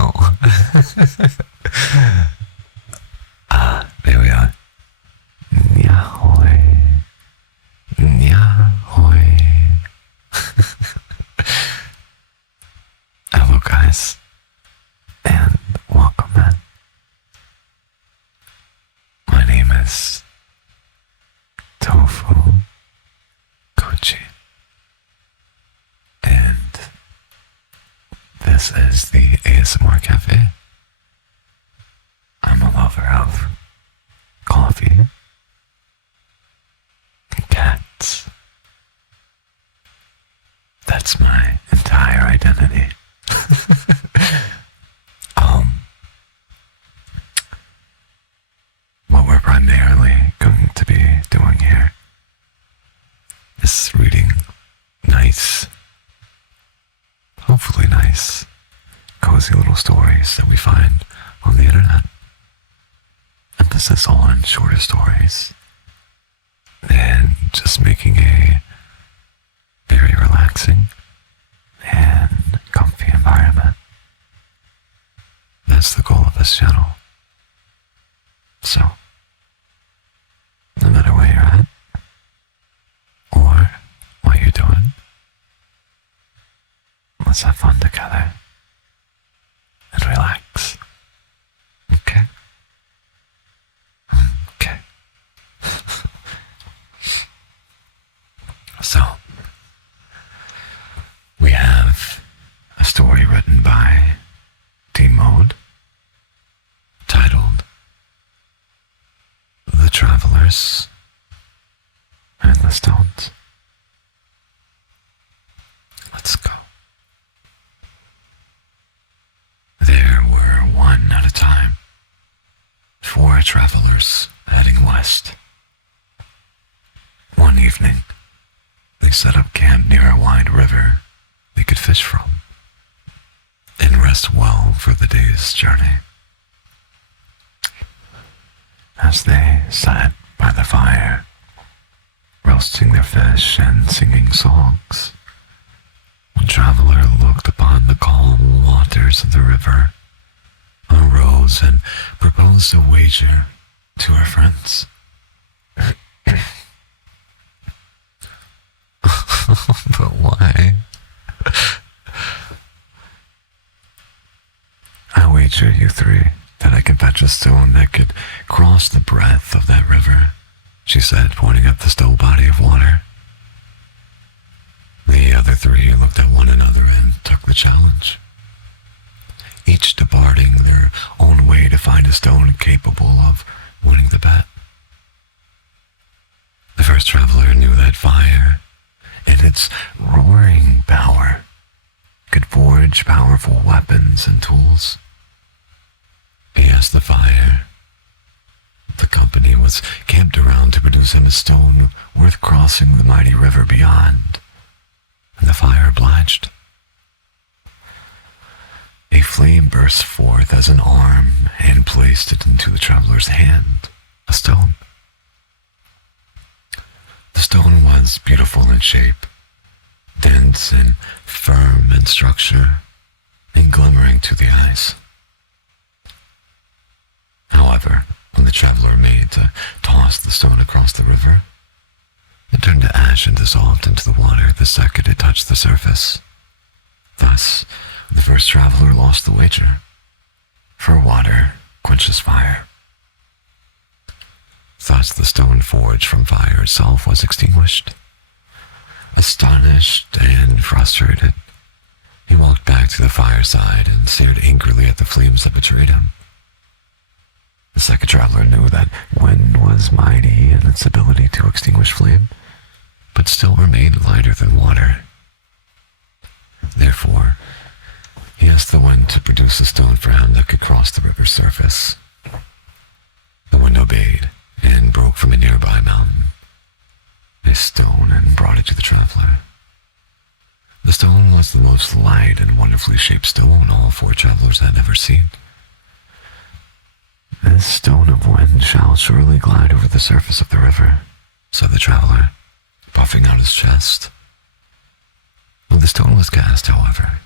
no. There we are. Yahoy. Yahoy. Hello, guys, and welcome in. My name is Tofu Kochi, and this is the ASMR Cafe. I'm a lover of coffee, cats. That's my entire identity. What we're primarily going to be doing here is reading nice, hopefully nice, cozy little stories that we find on the internet. Emphasis on shorter stories and just making a very relaxing and comfy environment. That's the goal of this channel. So, no matter where you're at or what you're doing, let's have fun together and relax. Okay? Okay. So, we have a story written by D-Mode titled The Travelers and the Stones. Let's go. There were one at a time, 4 travelers heading west. One evening, they set up camp near a wide river they could fish from and rest well for the day's journey. As they sat by the fire, roasting their fish and singing songs, one traveler looked upon the calm waters of the river, arose and proposed a wager to her friends. But why? I wager you 3 that I can fetch a stone that could cross the breadth of that river, she said, pointing at the still body of water. The other 3 looked at one another and took the challenge, each departing their own way to find a stone capable of winning the bet. The first traveler knew that fire, in its roaring power, could forge powerful weapons and tools. He asked the fire. The company was camped around to produce him a stone worth crossing the mighty river beyond, and the fire obliged. A flame burst forth as an arm and placed it into the traveler's hand, a stone. The stone was beautiful in shape, dense and firm in structure, and glimmering to the eyes. However, when the traveler made to toss the stone across the river, it turned to ash and dissolved into the water the second it touched the surface. Thus, the first traveler lost the wager, for water quenches fire. Thus, the stone forged from fire itself was extinguished. Astonished and frustrated, he walked back to the fireside and stared angrily at the flames that betrayed him. The second traveler knew that wind was mighty in its ability to extinguish flame, but still remained lighter than water. Therefore, he asked the wind to produce a stone for him that could cross the river's surface. The wind obeyed and broke from a nearby mountain a stone and brought it to the traveler. The stone was the most light and wonderfully shaped stone all 4 travelers had ever seen. "This stone of wind shall surely glide over the surface of the river," said the traveler, puffing out his chest. When the stone was cast, however,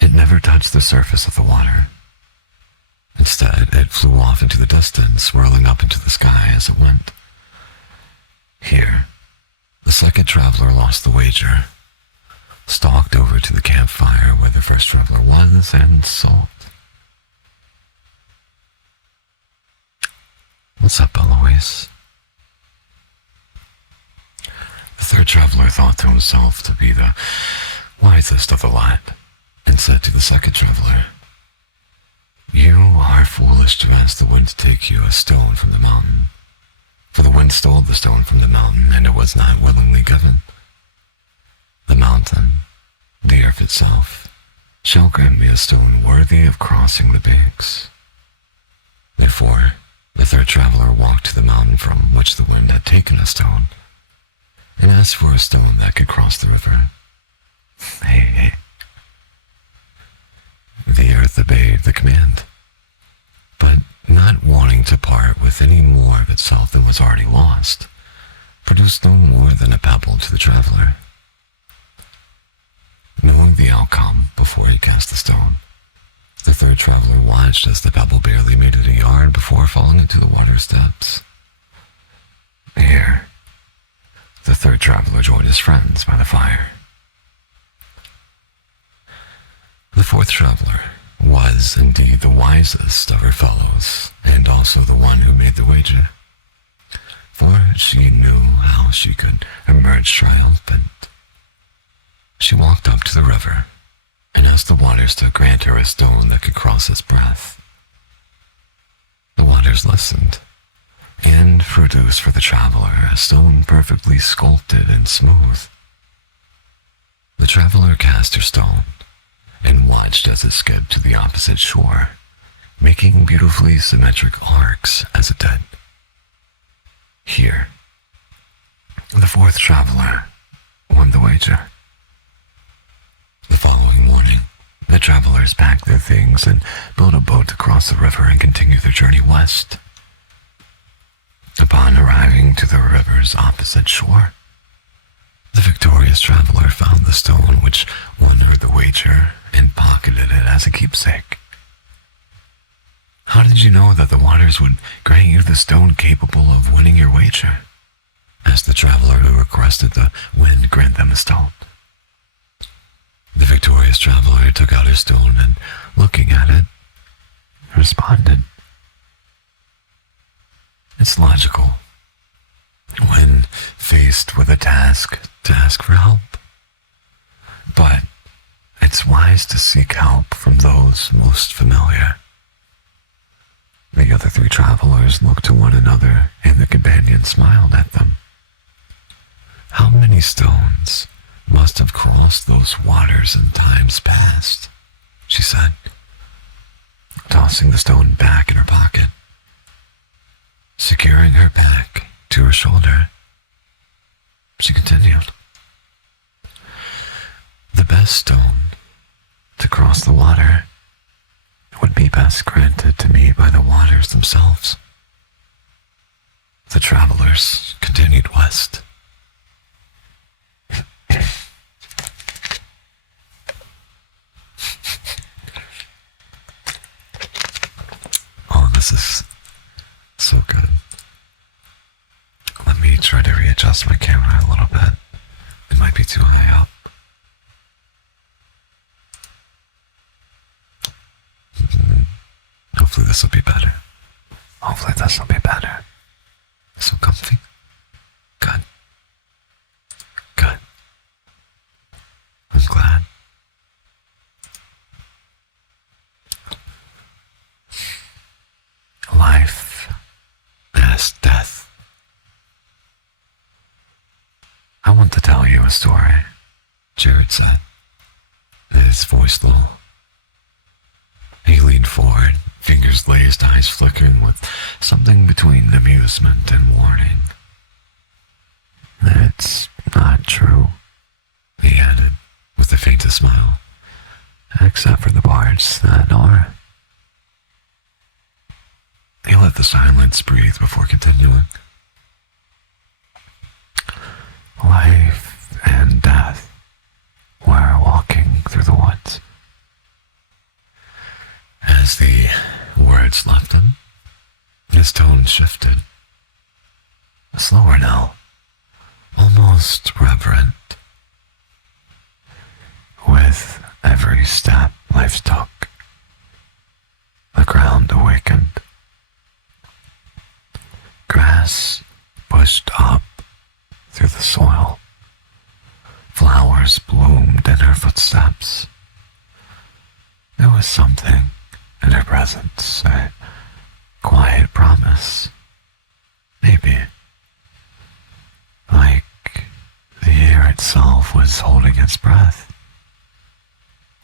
it never never touched the surface of the water. Instead, it flew off into the distance, swirling up into the sky as it went. Here, the second traveler lost the wager, stalked over to the campfire where the first traveler was, and sulked. "What's up, Eloise?" The third traveler thought to himself to be the wisest of the lot, and said to the second traveler, "You are foolish to ask the wind to take you a stone from the mountain. For the wind stole the stone from the mountain, and it was not willingly given. The mountain, the earth itself, shall grant me a stone worthy of crossing the peaks." Therefore, the third traveler walked to the mountain from which the wind had taken a stone, and asked for a stone that could cross the river. Hey. The earth obeyed the command, but not wanting to part with any more of itself than was already lost, produced no more than a pebble to the traveler. Knowing the outcome before he cast the stone, the third traveler watched as the pebble barely made it a yard before falling into the water steps. Here, the third traveler joined his friends by the fire. The fourth traveler was indeed the wisest of her fellows, and also the one who made the wager, for she knew how she could emerge triumphant. She walked up to the river and asked the waters to grant her a stone that could cross its breath. The waters listened and produced for the traveler a stone perfectly sculpted and smooth. The traveler cast her stone and watched as it skipped to the opposite shore, making beautifully symmetric arcs as it did. Here, the fourth traveler won the wager. The following morning, the travelers packed their things and built a boat to cross the river and continue their journey west. Upon arriving to the river's opposite shore, the victorious traveler found the stone which won her the wager and pocketed it as a keepsake. "How did you know that the waters would grant you the stone capable of winning your wager?" asked the traveler who requested the wind grant them a stone. The victorious traveler took out her stone and, looking at it, responded, "It's logical, when faced with a task, to ask for help. But it's wise to seek help from those most familiar." The other three travelers looked to one another, and the companion smiled at them. "How many stones must have crossed those waters in times past?" she said, tossing the stone back in her pocket. Securing her back to her shoulder, she continued, "The best stone to cross the water would be best granted to me by the waters themselves." The travelers continued west. Oh, this is so good. Let me try to readjust my camera a little bit. It might be too high up. Hopefully this will be better. So comfy. Good. I'm glad. Life past death. "I want to tell you a story," Jared said, his voice low. He leaned forward, fingers glazed, eyes flickering with something between amusement and warning. "It's not true," he added, with the faintest smile, "except for the parts that are." He let the silence breathe before continuing. "Life and death were walking through the woods. spirits left him. His tone shifted. Slower now, almost reverent. With every step life took, the ground awakened. Grass pushed up through the soil. Flowers bloomed in her footsteps. There was something in her presence, a quiet promise. Maybe. Like the air itself was holding its breath,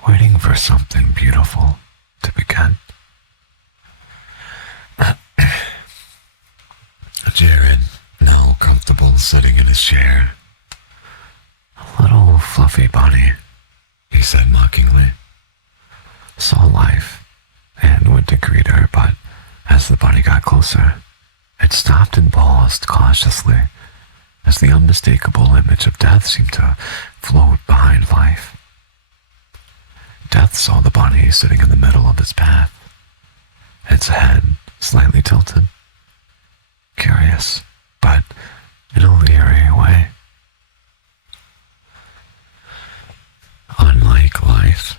waiting for something beautiful to begin. Jared, now comfortable sitting in his chair. A little fluffy bunny, he said mockingly. Saw life and went to greet her, but as the bunny got closer, it stopped and paused cautiously as the unmistakable image of death seemed to float behind life. Death saw the bunny sitting in the middle of its path, its head slightly tilted. Curious, but in a leery way. Unlike life,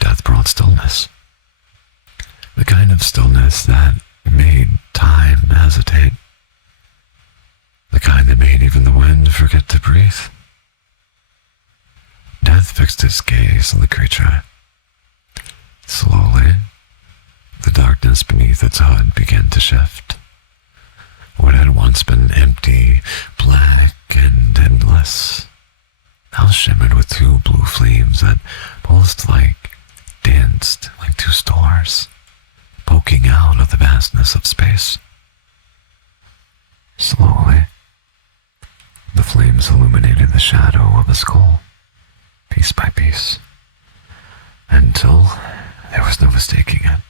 death brought stillness. The kind of stillness that made time hesitate. The kind that made even the wind forget to breathe. Death fixed its gaze on the creature. Slowly, the darkness beneath its hood began to shift. What had once been empty, black, and endless now shimmered with two blue flames that danced like two stars, poking out of the vastness of space. Slowly, the flames illuminated the shadow of a skull, piece by piece, until there was no mistaking it.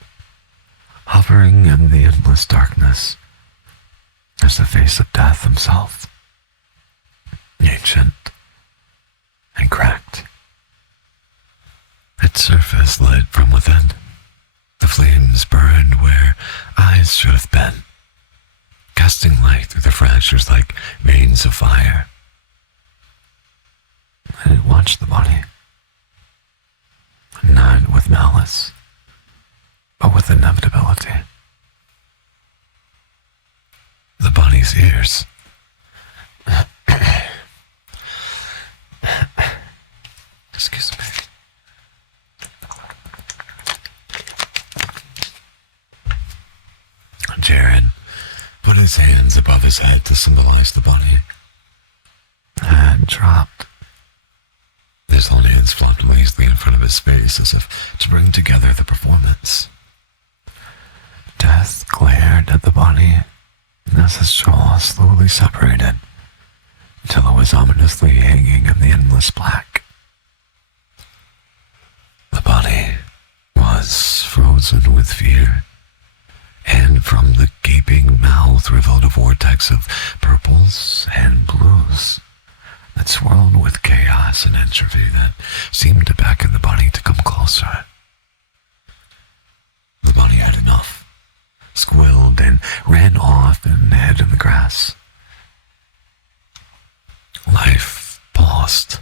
Hovering in the endless darkness is the face of death himself, ancient and cracked. Its surface lit from within. The flames burned where eyes should have been, casting light through the fractures like veins of fire. And it watched the body, not with malice, but with inevitability. The bunny's ears. Excuse me. Jared put his hands above his head to symbolize the bunny. Head dropped. His own hands flopped lazily in front of his face as if to bring together the performance. Death glared at the bunny as his jaw slowly separated until it was ominously hanging in the endless black. The bunny was frozen with fear, and from the gaping mouth revealed a vortex of purples and blues that swirled with chaos and entropy that seemed to beckon the bunny to come closer. The bunny had enough, squealed and ran off and hid in the grass. Life paused.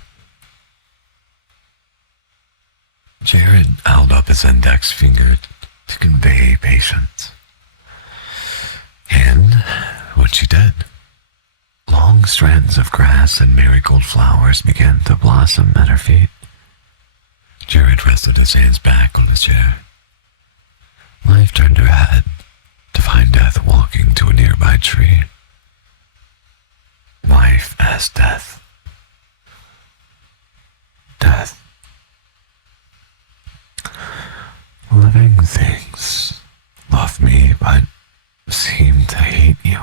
Jared held up his index finger to convey patience. And when she did, long strands of grass and marigold flowers began to blossom at her feet. Jared rested his hands back on his chair. Life turned her head to find Death walking to a nearby tree. Life as death. Death. Living things love me but seem to hate you.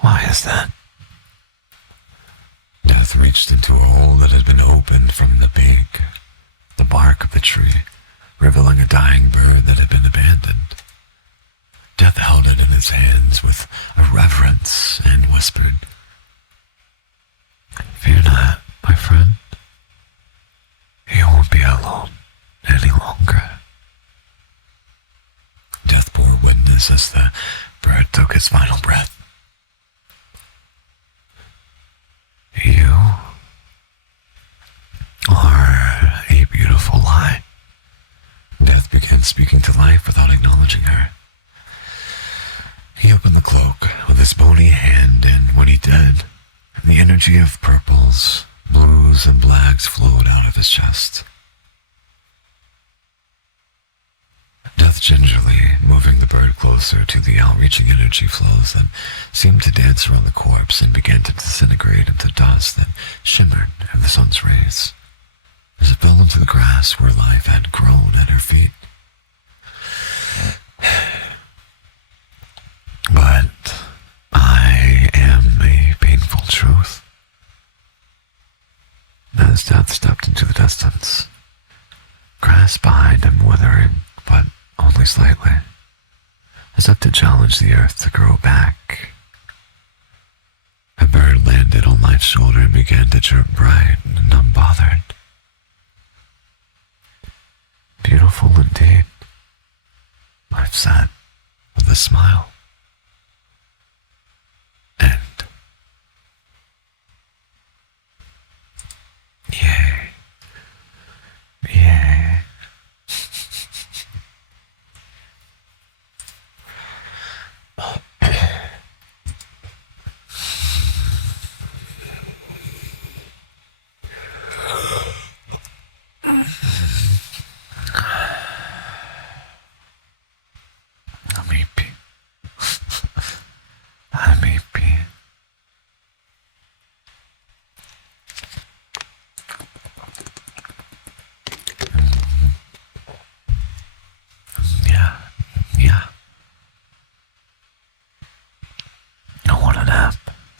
Why is that? Death reached into a hole that had been opened from the bark of the tree, revealing a dying bird that had been abandoned. Death held it in his hands with a reverence and whispered, "Fear not, my friend. You won't be alone any longer." eyes as the bird took his final breath. You are a beautiful lie. Death began speaking to life without acknowledging her. He opened the cloak with his bony hand, and when he did, the energy of purples, blues, and blacks flowed out of his chest. Death gingerly moving the bird closer to the outreaching energy flows that seemed to dance around the corpse and began to disintegrate into dust that shimmered in the sun's rays as it fell into the grass where life had grown at her feet. But I am a painful truth. As Death stepped into the distance, grass behind him withering, but only slightly, as if to challenge the earth to grow back. A bird landed on life's shoulder and began to chirp bright and unbothered. Beautiful indeed, Life said with a smile. And yay, yay.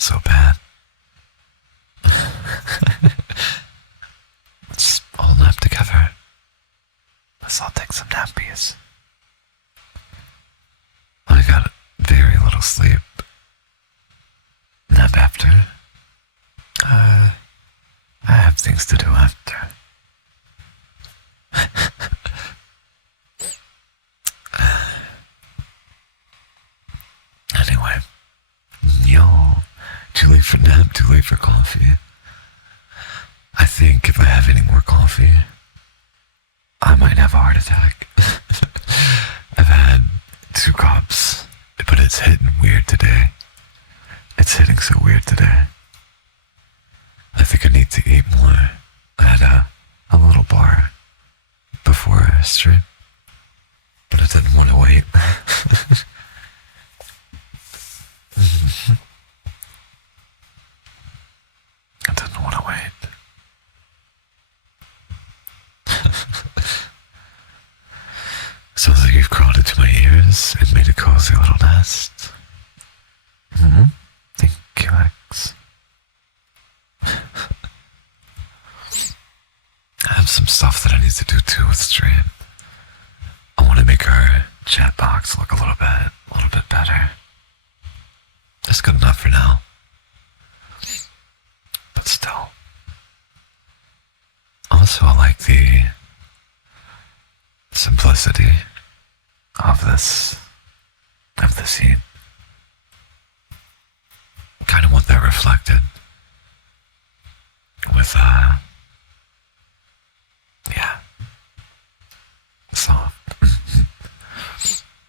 So bad. Let's all nap together. Let's all take some nappies. I got very little sleep. Nap after. I have things to do after. Anyway, too late for nap, too late for coffee. I think if I have any more coffee, I might have a heart attack. I've had 2 cups, but it's hitting weird today. It's hitting so weird today. I think I need to eat more. I had a little bar before I stream, but I didn't want to wait. I didn't want to wait. Sounds like you've crawled into my ears and made a cozy little nest. Thank you, X. I have some stuff that I need to do too with stream. I want to make our chat box look a little bit better. That's good enough for now. But still. Also, I like the simplicity of this scene. Kind of want that reflected with soft.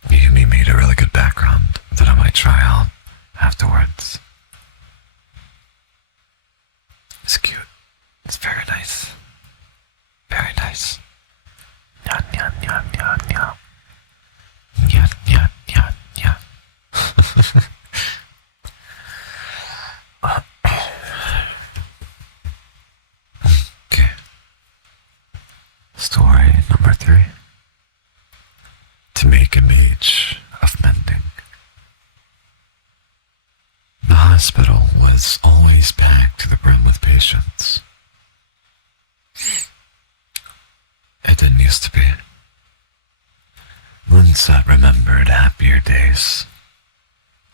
You made a really good background that I might try out afterwards. It's cute. It's very nice. Very nice. Nyan, nyan, nyan, nyan, nyan. Nyan, nyan, nyan, nyan. Okay. Story number 3. To make a mage of mending. The hospital was always packed to the brim with patients. It didn't used to be. Linsat remembered happier days.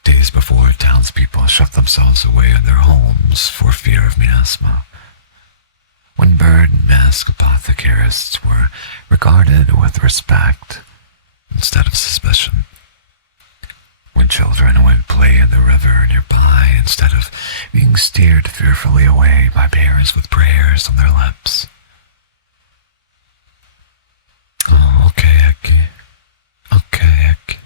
Days before townspeople shut themselves away in their homes for fear of miasma. When bird mask apothecarists were regarded with respect instead of suspicion. when children would play in the river nearby instead of being steered fearfully away by bears with prayers on their lips. Oh, okay, Eki. Okay, Eki.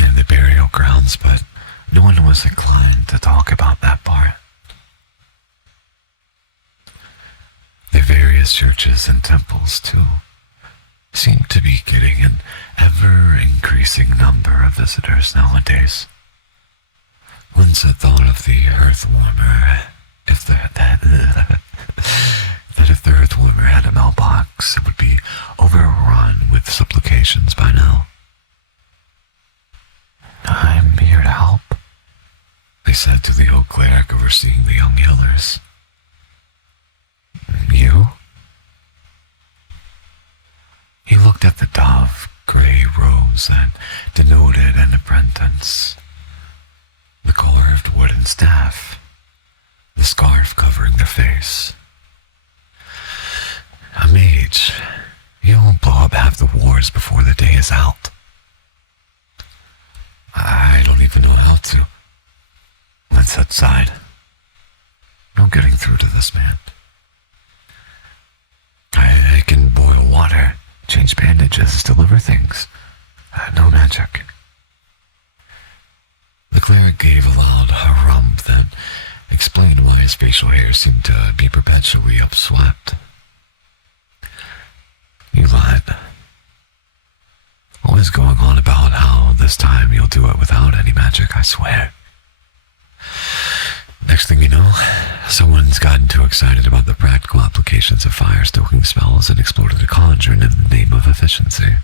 In the burial grounds, but no one was inclined to talk about that part. The various churches and temples, too, seem to be getting an ever-increasing number of visitors nowadays. Once I thought of the earth warmer, that if the earth warmer had a mailbox, it would be overrun with supplications by now. I'm here to help, they said to the old cleric overseeing the young healers. You? He looked at the dove-gray robes that denoted an apprentice, the carved wooden staff, the scarf covering their face. A mage. You'll blow up half the wars before the day is out. I don't even know how to. Linsett sighed. No getting through to this man. I can boil water, change bandages, deliver things. No magic. The cleric gave a loud harump that explained why his facial hair seemed to be perpetually upswept. You lied. Always going on about how this time you'll do it without any magic, I swear. Next thing you know, someone's gotten too excited about the practical applications of fire-stoking spells and exploded a cauldron in the name of efficiency.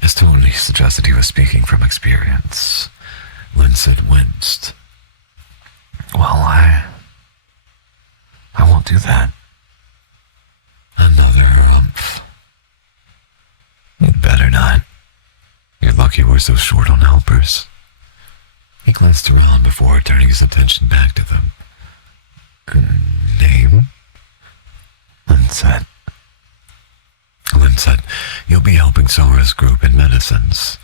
His tone suggested he was speaking from experience. Linsett winced. Well, I won't do that. Another rumph. You'd better not. You're lucky we're so short on helpers. He glanced around before turning his attention back to them. Name? Linsett. Linsett, you'll be helping Sora's group in medicines.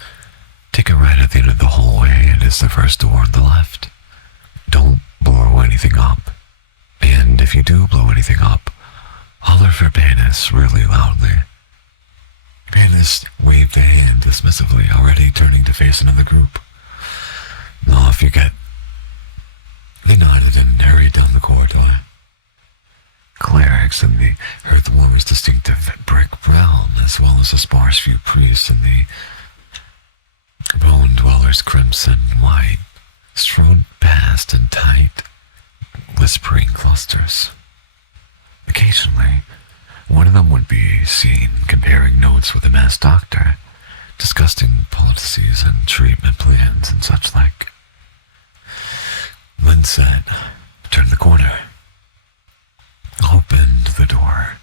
Take a right at the end of the hallway. It is the first door on the left. Don't blow anything up. And if you do blow anything up, holler for Banis really loudly. Banis waved a hand dismissively, already turning to face another group. Off you get. They nodded and hurried down the corridor. Clerics in the earthwarmer's distinctive brick brown, as well as a sparse few priests in the bone dweller's crimson white, strode past in tight, whispering clusters. Occasionally, one of them would be seen comparing notes with a masked doctor, discussing policies and treatment plans and such like. Linsett turned the corner, opened the door,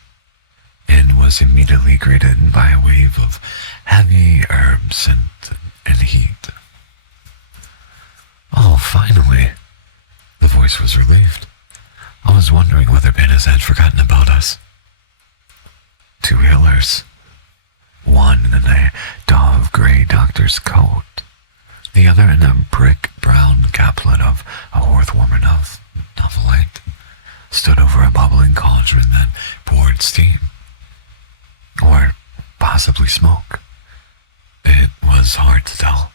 and was immediately greeted by a wave of heavy herb scent and heat. Oh, finally! The voice was relieved. I was wondering whether Banis had forgotten about us. 2 healers. One in a dove-gray doctor's coat, the other in a brick-brown caplet of a Hearthwarmer novelite, stood over a bubbling cauldron that poured steam. Or possibly smoke. It was hard to tell.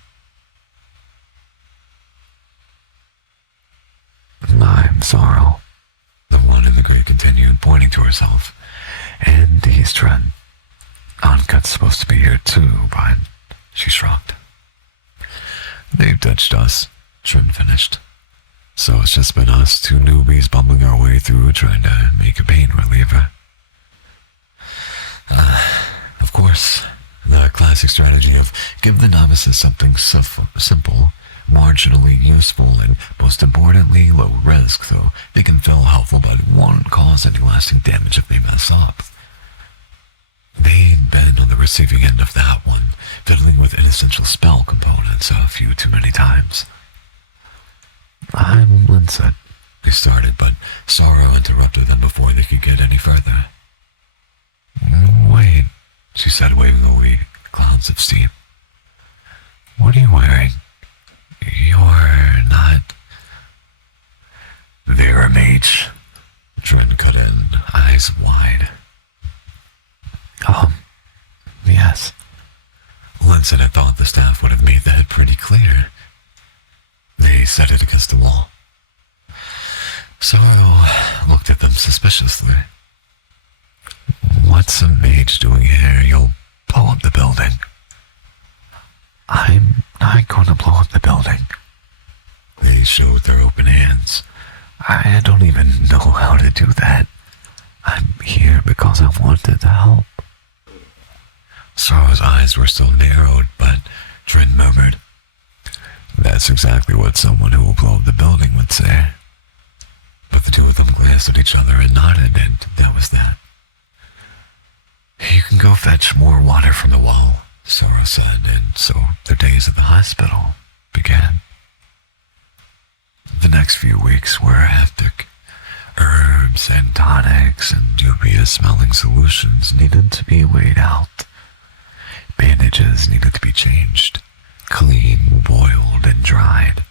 I'm Sorrow, the one in the gray continued, pointing to herself, and Eastren. Ankut's supposed to be here too, but she shrugged. They've ditched us, Trin finished. So it's just been us 2 newbies bumbling our way through trying to make a pain reliever. Of course, the classic strategy of give the novices something simple, marginally useful, and most importantly, low risk, so they can feel helpful but won't cause any lasting damage if they mess up. They'd been on the receiving end of that one, fiddling with inessential spell components a few too many times. I'm Linsett, They started, but Sorrow interrupted them before they could get any further. Wait, she said, waving away clouds of steam. What are you wearing? You're not... They're a mage. Dren cut in, eyes wide. Yes. Linson had thought the staff would have made that pretty clear. They set it against the wall. Sorrow looked at them suspiciously. What's a mage doing here? You'll blow up the building. I'm not going to blow up the building. They showed their open hands. I don't even know how to do that. I'm here because I wanted to help. Sorrow's eyes were still narrowed, but Dren murmured, That's exactly what someone who will blow up the building would say. But the two of them glanced at each other and nodded, and that was that. You can go fetch more water from the wall, Sorrow said, and so their days at the hospital began. The next few weeks were hectic. Herbs and tonics and dubious-smelling solutions needed to be weighed out. Bandages needed to be changed, cleaned, boiled, and dried.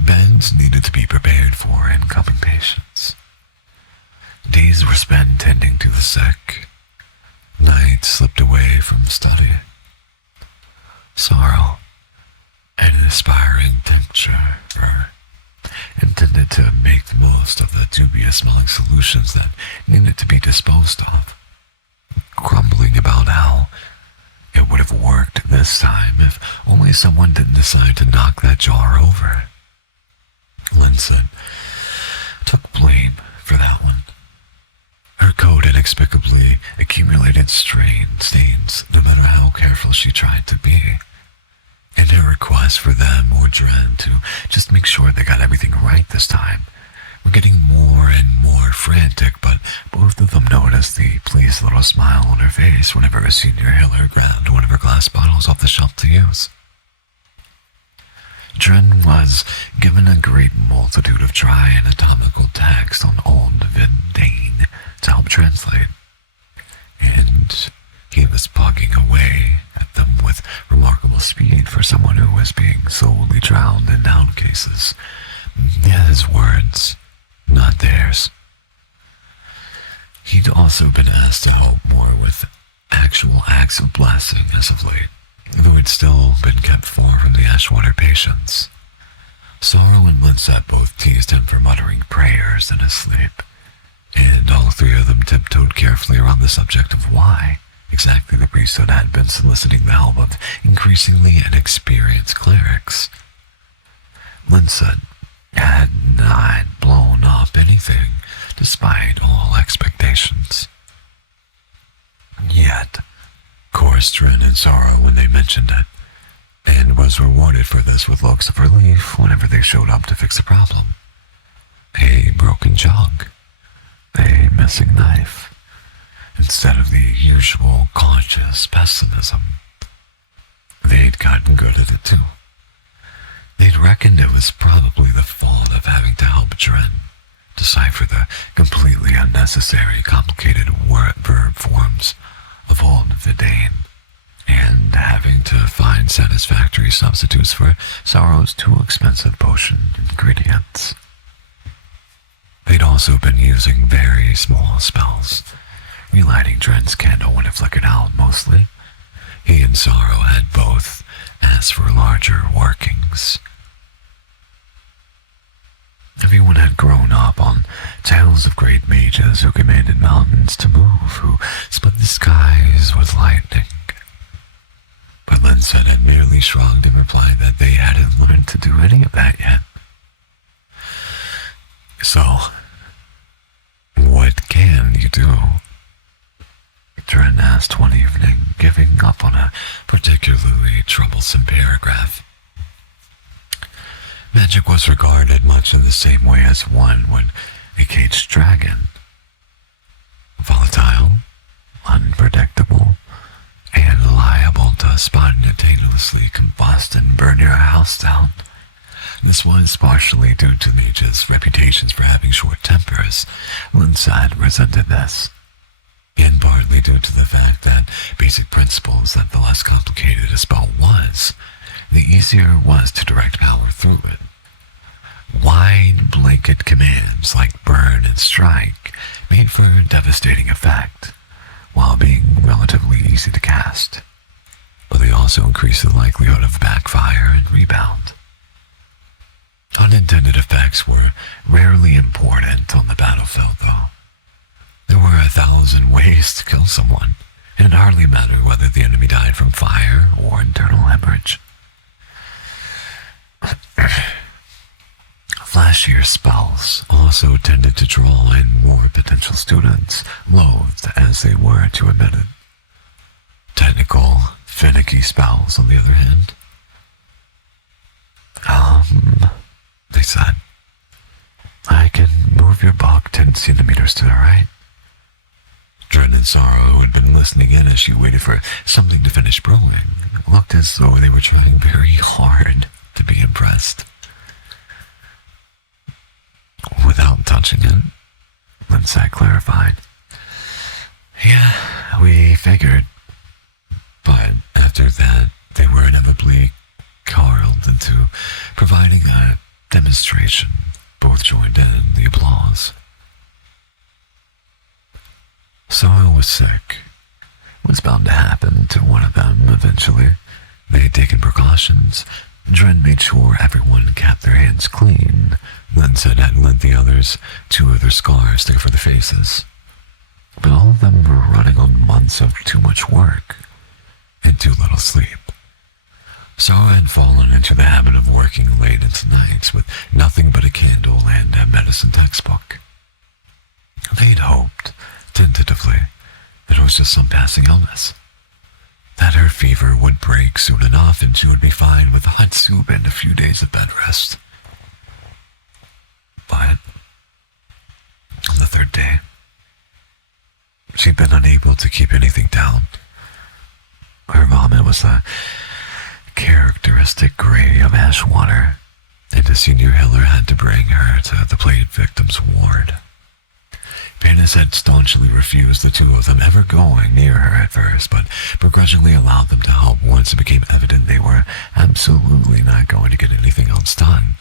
Beds needed to be prepared for incoming patients. Days were spent tending to the sick. Nights slipped away from study. Sorrow, an aspiring tincture, intended to make the most of the dubious-smelling solutions that needed to be disposed of, grumbling about how it would have worked this time if only someone didn't decide to knock that jar over. Linson took blame for that one. Her coat inexplicably accumulated stains, no matter how careful she tried to be. In her request for them or Dren to just make sure they got everything right this time, were getting more and more frantic, but both of them noticed the pleased little smile on her face whenever a senior healer grabbed one of her glass bottles off the shelf to use. Dren was given a great multitude of dry anatomical text on Old Vidane to help translate, and he was plugging away at them with remarkable speed for someone who was being solely drowned in down cases. His words, not theirs. He'd also been asked to help more with actual acts of blessing as of late, though had still been kept far from the Ashwater patients. Sorrow and Linsett both teased him for muttering prayers in his sleep, and all three of them tiptoed carefully around the subject of why exactly the priesthood had been soliciting the help of increasingly inexperienced clerics. Linsett had not blown up anything, despite all expectations. Yet, chorused Dren and Sorrow when they mentioned it, and was rewarded for this with looks of relief whenever they showed up to fix the problem. A broken jug, a missing knife, instead of the usual cautious pessimism. They'd gotten good at it too. They'd reckoned it was probably the fault of having to help Dren decipher the completely unnecessary, complicated verb forms of Old Vidane, and having to find satisfactory substitutes for Sorrow's too expensive potion ingredients. They'd also been using very small spells, relighting Dren's candle when it flickered out mostly. He and Sorrow had both asked for larger workings. Everyone had grown up on tales of great mages who commanded mountains to move, who split the skies with lightning. But Linsett had merely shrugged and replied that they hadn't learned to do any of that yet. So, what can you do? Dren asked one evening, giving up on a particularly troublesome paragraph. Magic was regarded much in the same way as one would a caged dragon. Volatile, unpredictable, and liable to spontaneously combust and burn your house down. This was partially due to Nietzsche's reputations for having short tempers. Lindsay resented this, and partly due to the fact that basic principles that the less complicated a spell was, the easier it was to direct power through it. Wide blanket commands like burn and strike made for a devastating effect, while being relatively easy to cast. But they also increased the likelihood of backfire and rebound. Unintended effects were rarely important on the battlefield, though. There were 1,000 ways to kill someone, and it hardly mattered whether the enemy died from fire or internal hemorrhage. Flashier spells also tended to draw in more potential students, loathed as they were to admit it. Technical, finicky spells, on the other hand. They said, I can move your bog 10 centimeters to the right. Dread and Sorrow, who had been listening in as she waited for something to finish brewing, looked as though they were trying very hard to be impressed. Without touching it, Lindsay clarified. Yeah, we figured. But after that, they were inevitably carled into providing a demonstration. Both joined in the applause. Sorrow was sick. It was bound to happen to one of them eventually. They had taken precautions. Dren made sure everyone kept their hands clean. Lindsay had lent the others 2 of their scars there for the faces. But all of them were running on months of too much work and too little sleep. Sorrow had fallen into the habit of working late into nights with nothing but a candle and a medicine textbook. They'd hoped, tentatively, that it was just some passing illness. That her fever would break soon enough and she would be fine with hot soup and a few days of bed rest. But on the 3rd day, she'd been unable to keep anything down. Her vomit was a characteristic gray of ash water, and a senior healer had to bring her to the plague victims' ward. Panis had staunchly refused the 2 of them ever going near her at first, but begrudgingly allowed them to help once it became evident they were absolutely not going to get anything else done.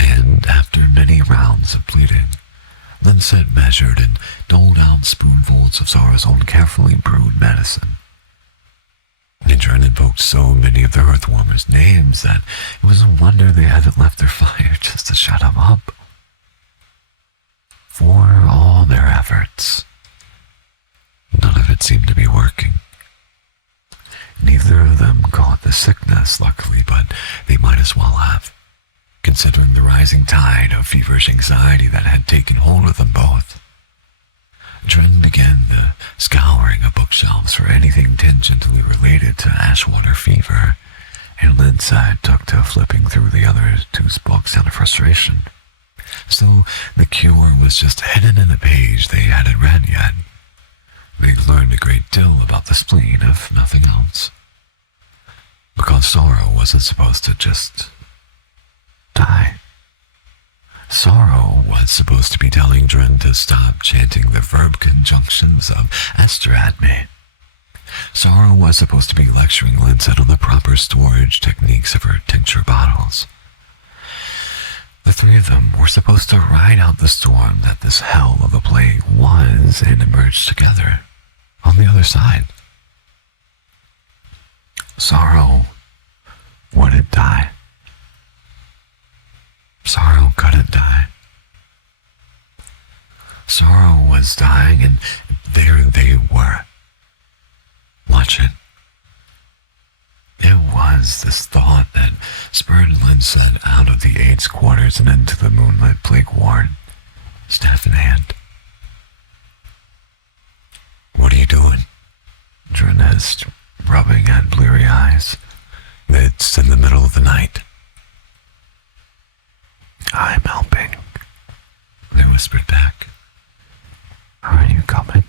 And after many rounds of pleading, Lindsay measured and doled out spoonfuls of Sorrow's own carefully brewed medicine. Dren invoked so many of the Earthwarmers' names that it was a wonder they hadn't left their fire just to shut him up. For all their efforts, none of it seemed to be working. Neither of them caught the sickness, luckily, but they might as well have, considering the rising tide of feverish anxiety that had taken hold of them both. Dren began the scouring of bookshelves for anything tangentially related to Ashwater fever, and Lindsay took to flipping through the other 2's books out of frustration. So the cure was just hidden in a page they hadn't read yet. They'd learned a great deal about the spleen, if nothing else. Because Sorrow wasn't supposed to just die. Sorrow was supposed to be telling Dren to stop chanting the verb conjunctions of Esther at me. Sorrow was supposed to be lecturing Lindsay on the proper storage techniques of her tincture bottles. The 3 of them were supposed to ride out the storm that this hell of a plague was and emerge together on the other side. Sorrow wouldn't die. Sorrow couldn't die. Sorrow was dying, and there they were. Watch it. It was this thought that spurred Lindsay out of the aides' quarters and into the moonlit plague ward, staff in hand. What are you doing? Dren hissed, rubbing at bleary eyes. It's in the middle of the night. I'm helping, they whispered back. Are you coming?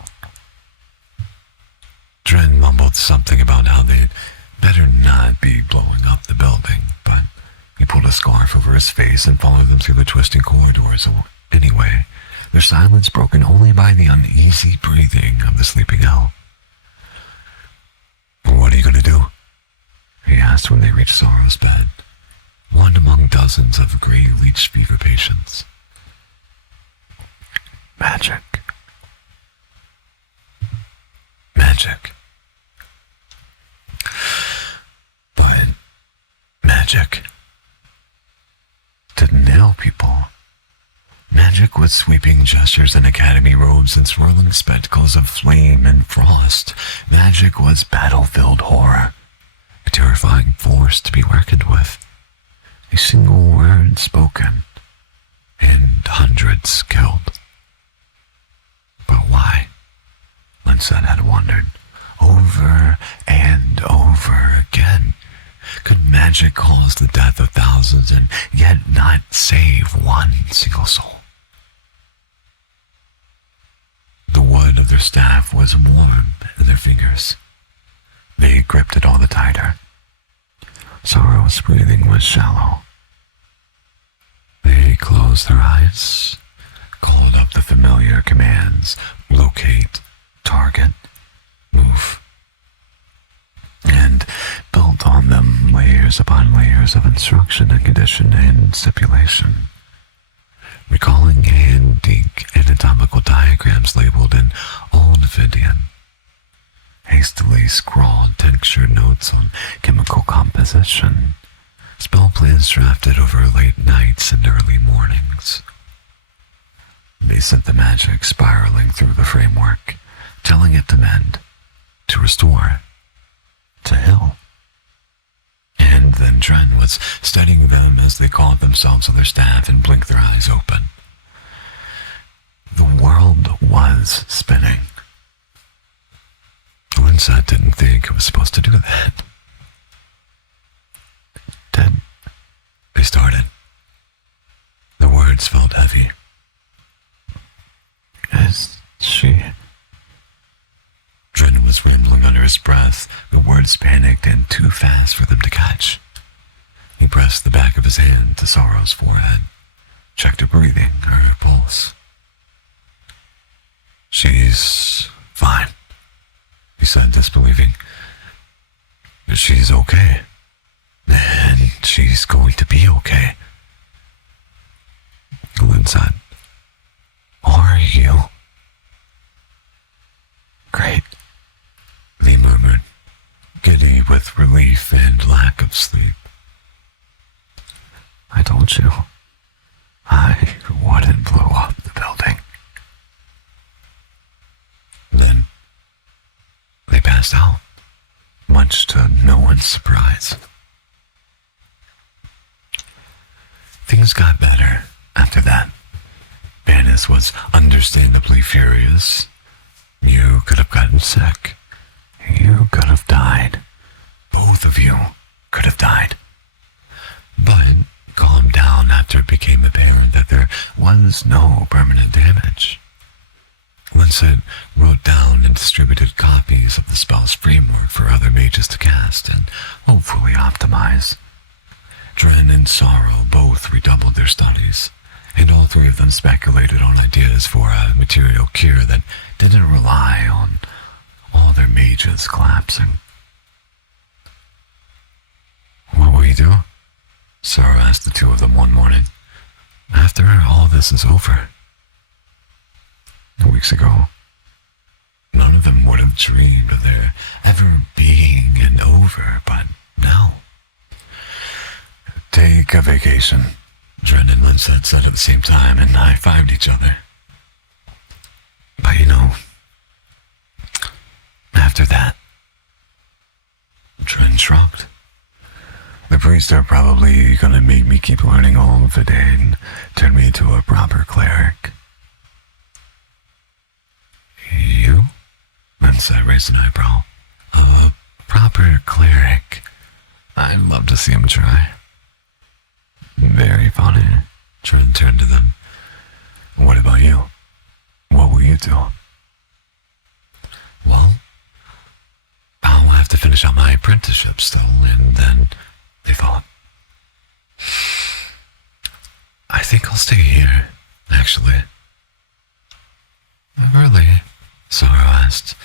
Dren mumbled something about how they'd better not be blowing up the building, but He pulled a scarf over his face and followed them through the twisting corridors. Anyway, their silence broken only by the uneasy breathing of the sleeping owl. "What are you going to do?" he asked when they reached Sorrow's bed, one among dozens of gray leech fever patients. "Magic. Magic. But magic didn't nail people. Magic was sweeping gestures in academy robes and swirling spectacles of flame and frost. Magic was battlefield horror, a terrifying force to be reckoned with. A single word spoken, and hundreds killed. But why? Linsett had wondered, over and over again. Could magic cause the death of thousands and yet not save one single soul? The wood of their staff was warm in their fingers. They gripped it all the tighter. Sorrow's breathing was shallow. They closed their eyes, called up the familiar commands: locate, target, move, and built on them layers upon layers of instruction and condition and stipulation. Recalling hand-ink anatomical diagrams labeled in Old Vidian, hastily scrawled textured notes on chemical composition, spell plans drafted over late nights and early mornings. They sent the magic spiraling through the framework, telling it to mend, to restore, to heal. And then Dren was studying them as they called themselves to their staff and blinked their eyes open. The world was spinning. Linsett didn't think it was supposed to do that. Then they started. The words felt heavy. Is she? Dren was rambling under his breath, the words panicked and too fast for them to catch. He pressed the back of his hand to Sorrow's forehead, checked her breathing, her pulse. "She's fine," he said, disbelieving. "She's okay. And she's going to be okay." Linsett, "Are you?" "Great," he murmured, giddy with relief and lack of sleep. "I told you I wouldn't blow up the building." Then they passed out, much to no one's surprise. Things got better after that. Bannis was understandably furious. You could have gotten sick. You could have died. Both of you could have died. But calmed down after it became apparent that there was no permanent damage. Linsett wrote down and distributed copies of the spell's framework for other mages to cast and hopefully optimize. Dren and Sorrow both redoubled their studies, and all three of them speculated on ideas for a material cure that didn't rely on all their mages collapsing. "What will you do?" Sorrow asked the two of them one morning. "After all this is over." Weeks ago, none of them would have dreamed of there ever being an over, but now. "Take a vacation," Dren and Linsett said at the same time and high-fived each other. "But after that," Dren shrugged. "The priests are probably gonna make me keep learning all of it and turn me into a proper cleric." "You?" Linsett raised an eyebrow. "A proper cleric. I'd love to see him try." "Very funny." Dren turned to them. "What about you? What will you do?" "Well, I'll have to finish out my apprenticeship still," and then they thought. I think I'll stay here, actually. Really? Sorrow asked.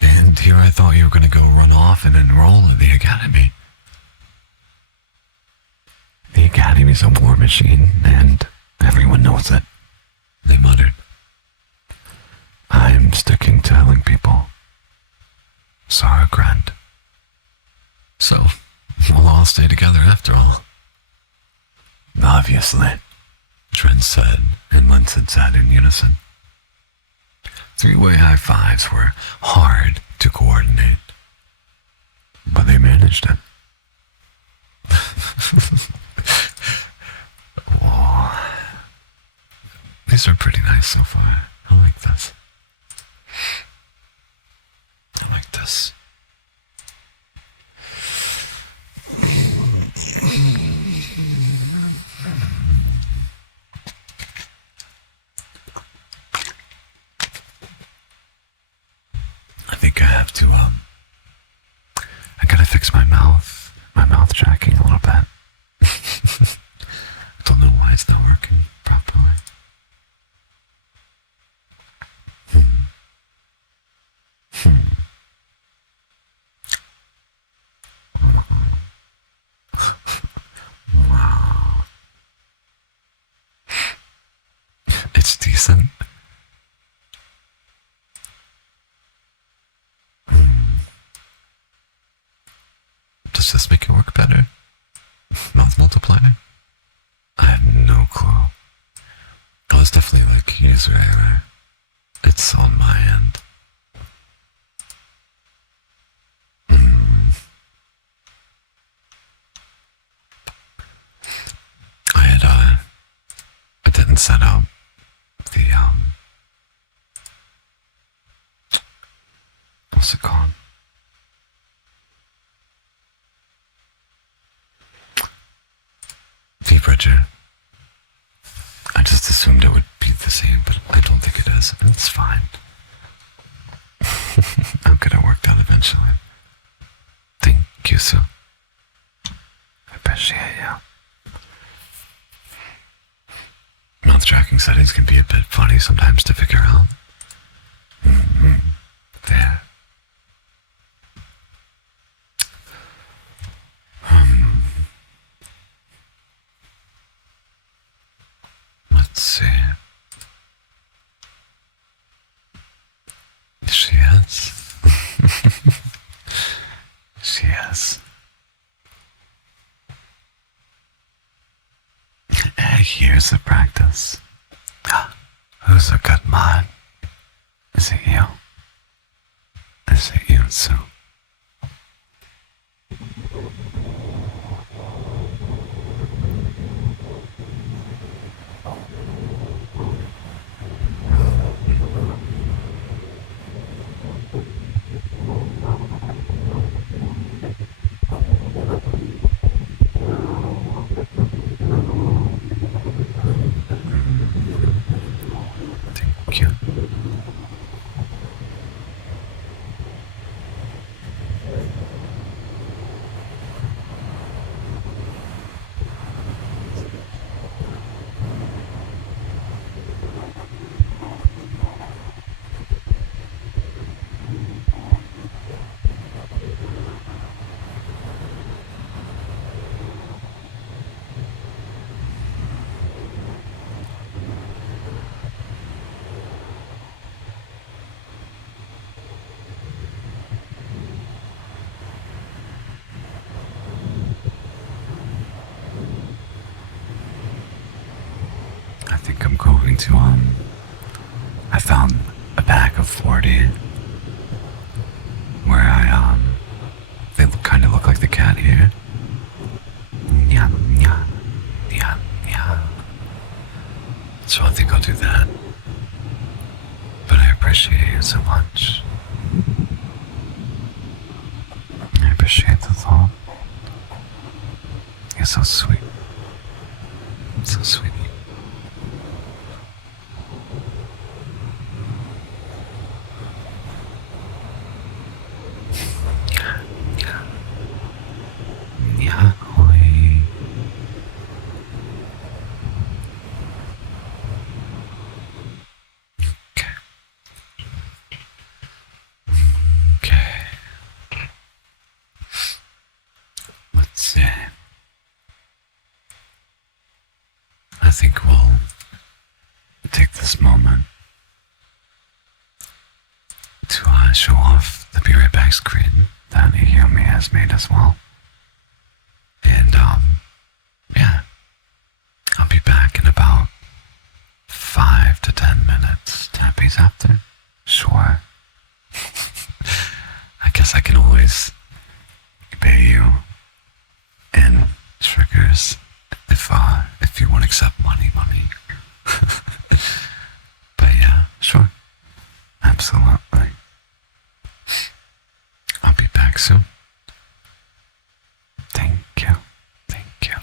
And here I thought you were going to go run off and enroll in the academy. The academy's a war machine, and everyone knows it. They muttered. I'm sticking to helping people. Sarah grinned. So, we'll all stay together after all. Obviously, Trent said, and Linson said in unison. Three-way high fives were hard to coordinate, but they managed it. Oh, these are pretty nice so far. I like this. I like this. I think I have to, I gotta fix my mouth tracking a little bit. Don't know why it's not working properly. Wow. It's decent. Does this make it work better? Mouth multiplier? I have no clue. Oh, it's definitely like user error. It's on my end. I didn't set up the, what's it called? Bridger. I just assumed it would be the same, but I don't think it is. It's fine. I'll get it worked out eventually. Thank you, Sue. I appreciate you. Mouth tracking settings can be a bit funny sometimes to figure out. There. Let's see. She is. She is. Here's the practice. Who's a good man? Is it you? Is it you, Sue? Thank you. I think I'm going to, I found a pack of 40 where they kind of look like the cat here. Nya, nya, nya, nya. So I think I'll do that. But I appreciate you so much. I appreciate the thought. You're so sweet. So sweet. think we'll take this moment to show off the Be Right Back screen that Yumi has made as well. And yeah, I'll be back in about 5 to 10 minutes. Tappies after? Sure. I guess I can always pay you in triggers if you won't accept money. But yeah, sure. Absolutely. I'll be back soon. Thank you. Thank you.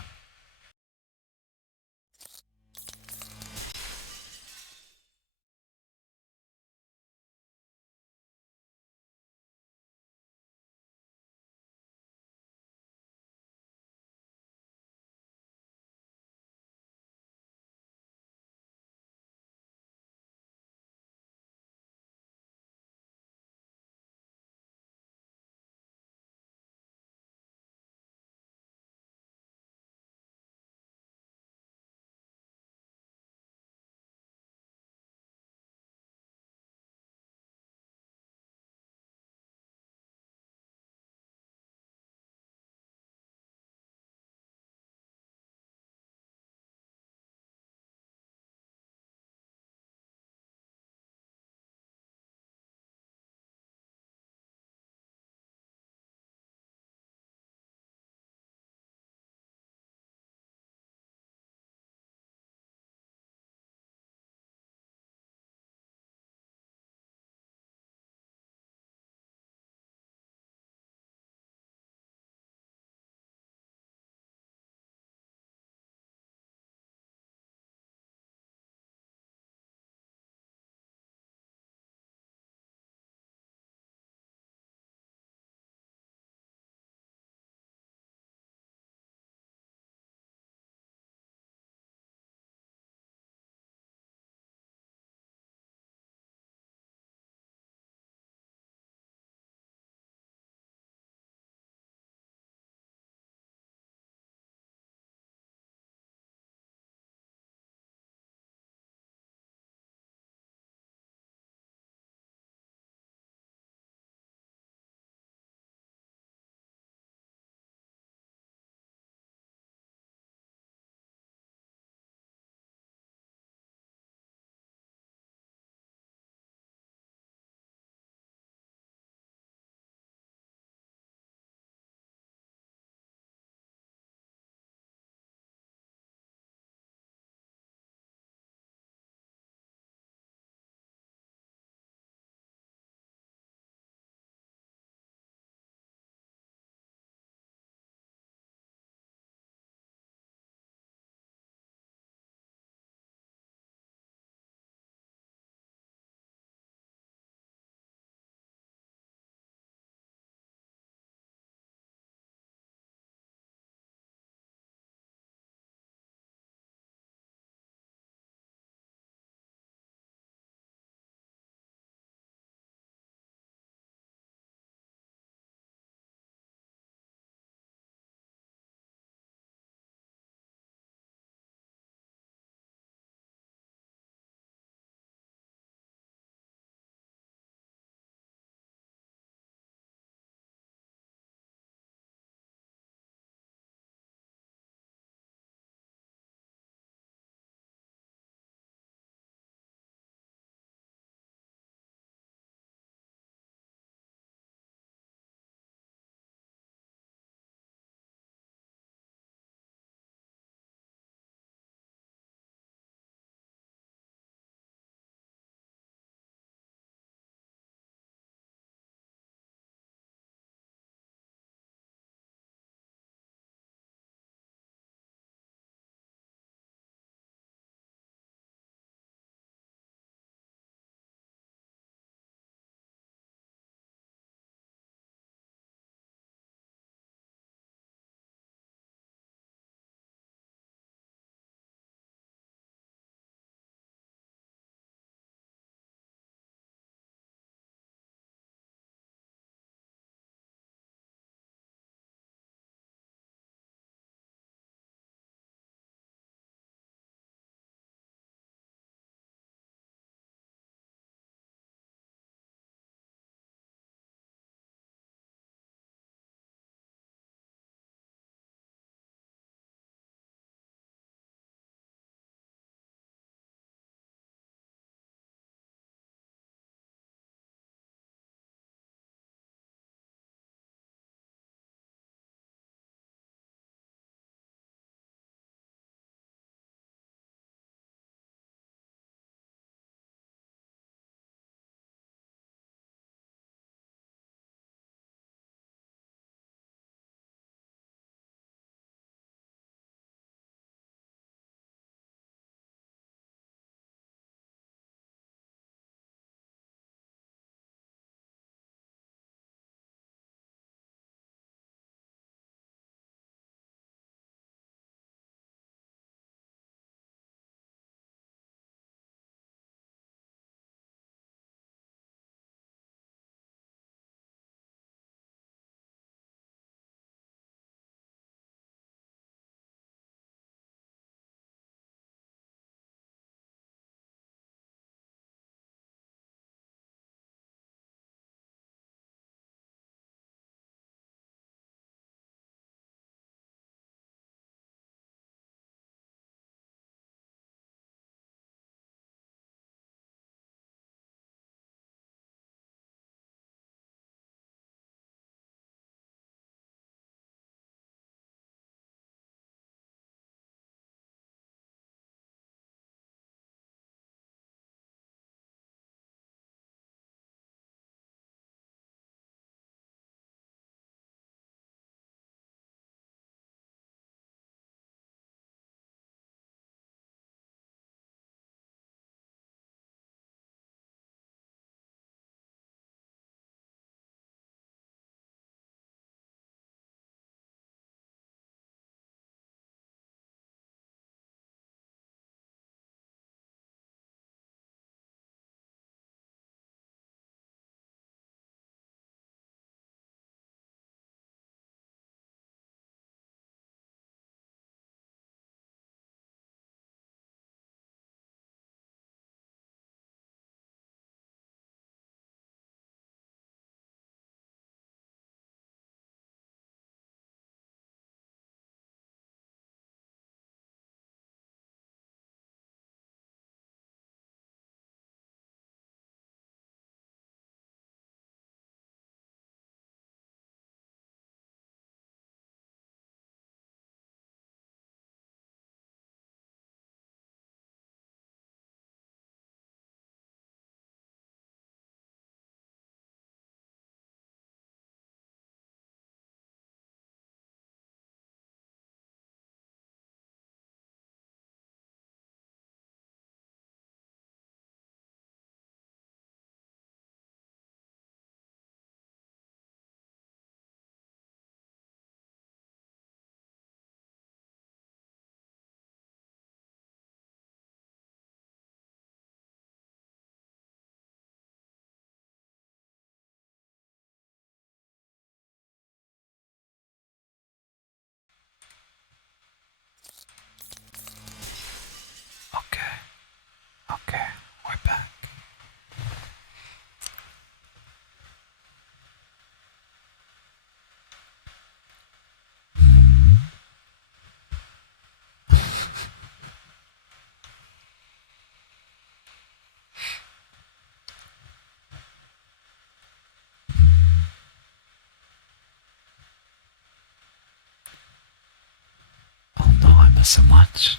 us so much.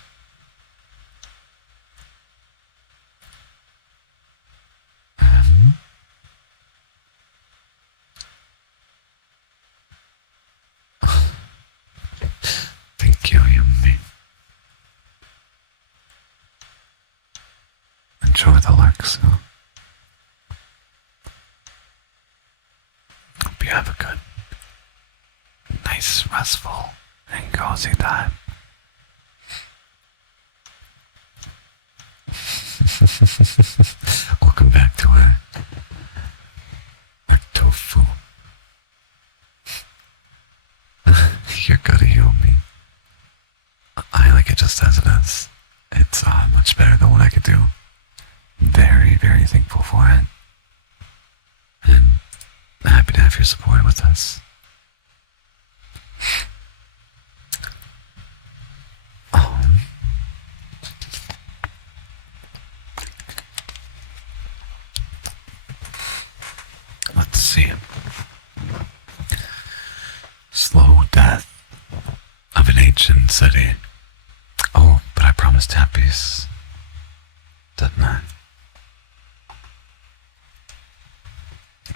And thank you, Yumi. Enjoy the Alexa. Hope you have a good, nice, restful, and cozy time. Welcome back to our tofu. You're good to heal me. I like it just as it is. It's much better than what I could do. Very, very thankful for it. And happy to have your support with us. Let's see. Slow death of an ancient city. Oh, but I promised Happy's, didn't I?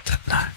Didn't I?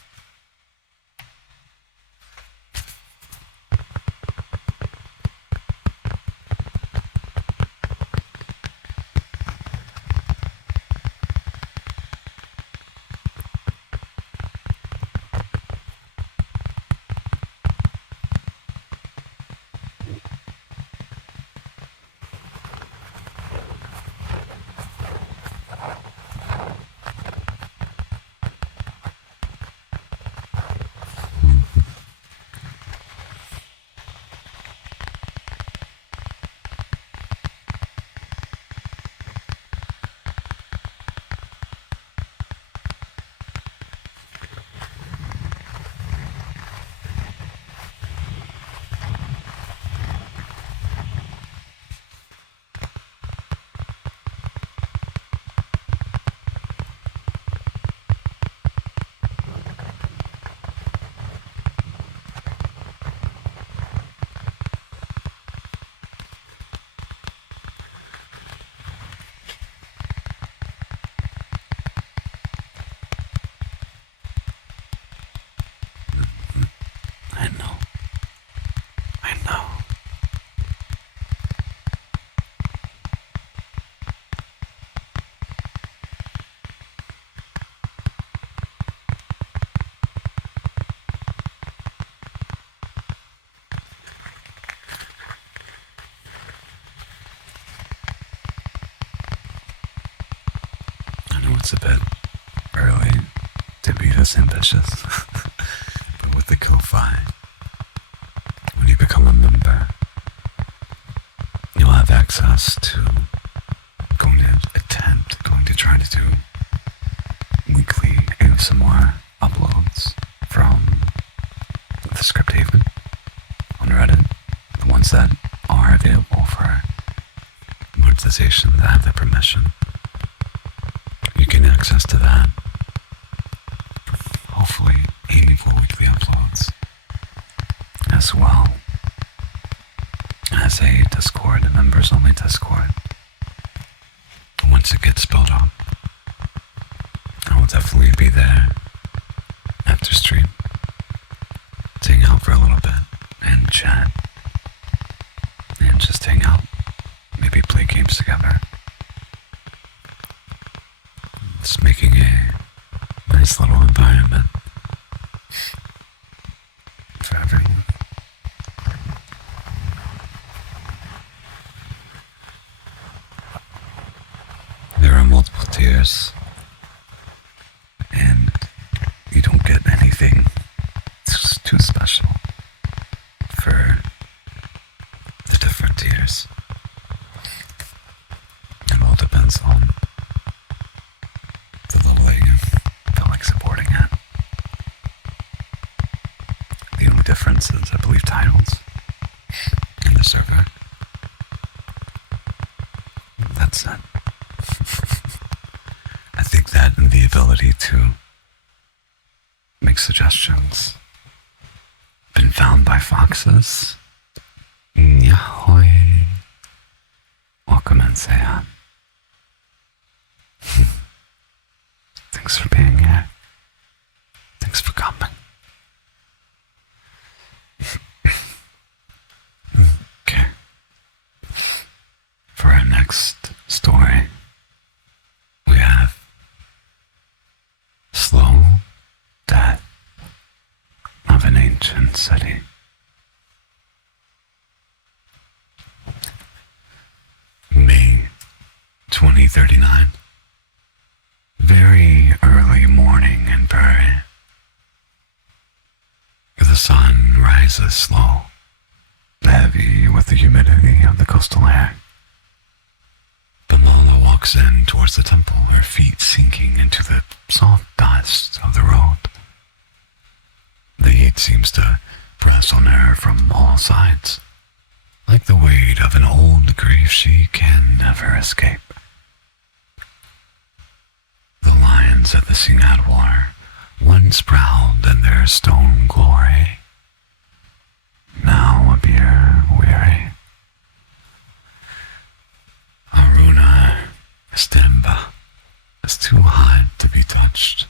It's a bit early to be this ambitious, but with the Ko-Fi, when you become a member, you'll have access to going to try to do weekly ASMR uploads from the Script Haven on Reddit, the ones that are available for monetization that have the permission. You can access to that. Hopefully aiming for weekly uploads. As well as a Discord, a members only Discord. Once it gets built up, I will definitely be there after stream to hang out for a little bit and chat and just hang out, maybe play games together. Just making a nice little environment for everyone. There are multiple tiers, and you don't get anything too special for the different tiers. It all depends on the level that you feel like supporting at. The only difference is, I believe, titles in the server. That's it. I think that and the ability to make suggestions been found by foxes. Yahoy. welcome and say thanks for being here. Thanks for coming. Okay. For our next story, we have Slow Death of an Ancient City. May 2039. Very early morning in Prairie. The sun rises slow, heavy with the humidity of the coastal air. Bamala walks in towards the temple, her feet sinking into the soft dust of the road. The heat seems to press on her from all sides, like the weight of an old grief she can never escape. The lions at the Singadwar, once proud in their stone glory, now appear weary. Aruna Stemba is too hot to be touched.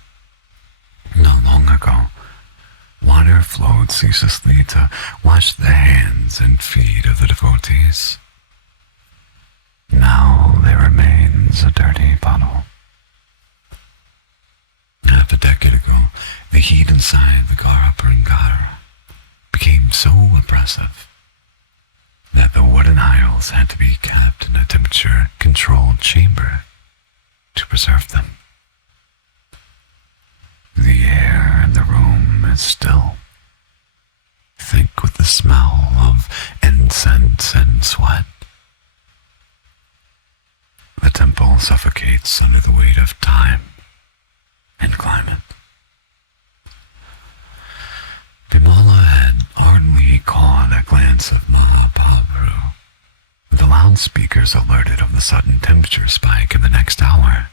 Not long ago, water flowed ceaselessly to wash the hands and feet of the devotees. Now there remains a dirty puddle. Half a decade ago, the heat inside the Garaparangara became so oppressive that the wooden aisles had to be kept in a temperature-controlled chamber to preserve them. The air in the room is still, thick with the smell of incense and sweat. The temple suffocates under the weight of time and climate. Bimala had hardly caught a glance of Mahaprabhu. The loudspeakers alerted of the sudden temperature spike in the next hour.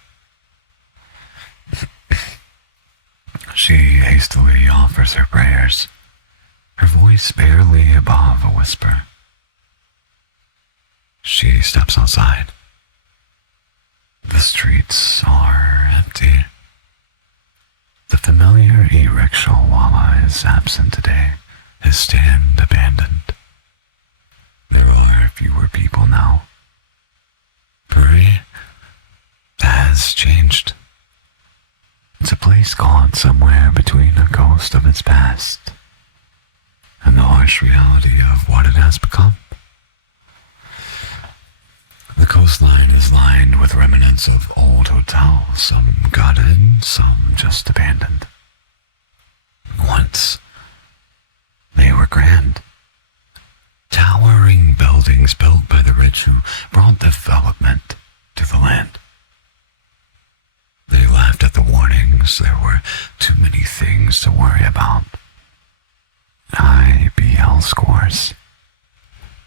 She hastily offers her prayers, her voice barely above a whisper. She steps outside. The streets are empty. The familiar e-rickshaw wala is absent today, his stand abandoned. There are fewer people now. Puri has changed. It's a place caught somewhere between a ghost of its past and the harsh reality of what it has become. The coastline is lined with remnants of old hotels, some gutted, some just abandoned. Once, they were grand. Towering buildings built by the rich who brought development to the land. They laughed at the warnings. There were too many things to worry about. IBL scores,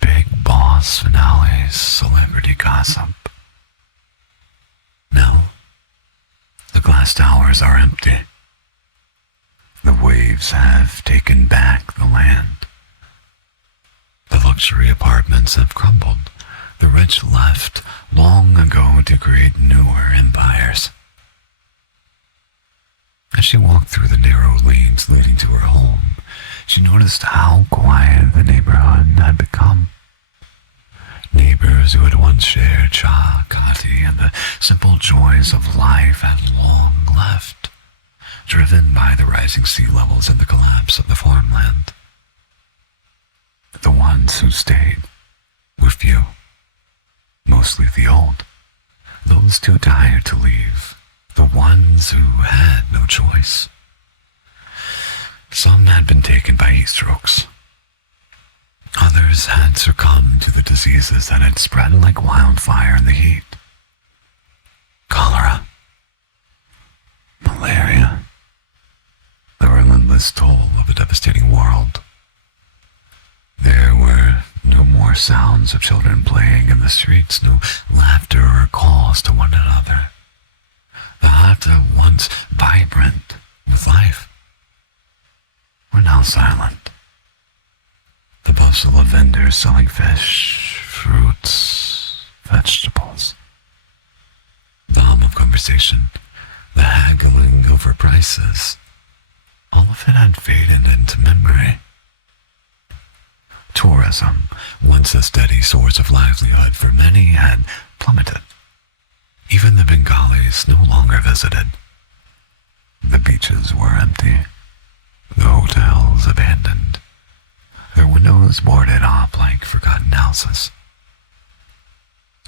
big boss finales, celebrity gossip. Now, the glass towers are empty. The waves have taken back the land. The luxury apartments have crumbled. The rich left long ago to create newer empires. As she walked through the narrow lanes leading to her home, she noticed how quiet the neighborhood had become. Neighbors who had once shared cha, kati, and the simple joys of life had long left, driven by the rising sea levels and the collapse of the farmland. The ones who stayed were few, mostly the old, those too tired to leave, the ones who had no choice. Some had been taken by heat strokes. Others had succumbed to the diseases that had spread like wildfire in the heat. Cholera, malaria, the relentless toll of a devastating world. There were no more sounds of children playing in the streets, no laughter or calls to one another. The Hata, once vibrant with life, were now silent. The bustle of vendors selling fish, fruits, vegetables. The hum of conversation, the haggling over prices, all of it had faded into memory. Tourism, once a steady source of livelihood for many, had plummeted. Even the Bengalis no longer visited. The beaches were empty, the hotels abandoned, their windows boarded up like forgotten houses.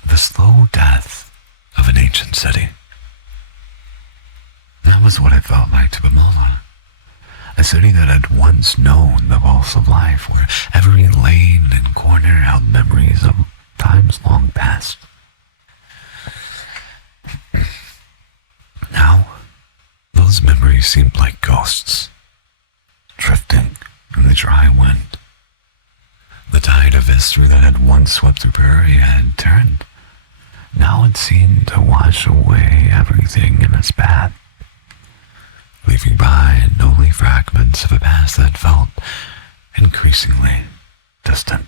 The slow death of an ancient city. That was what it felt like to Bamala. A city that had once known the pulse of life, where every lane and corner held memories of times long past. Now, those memories seemed like ghosts, drifting in the dry wind. The tide of history that had once swept through Prairie had turned. Now it seemed to wash away everything in its path, leaving behind only fragments of a past that felt increasingly distant.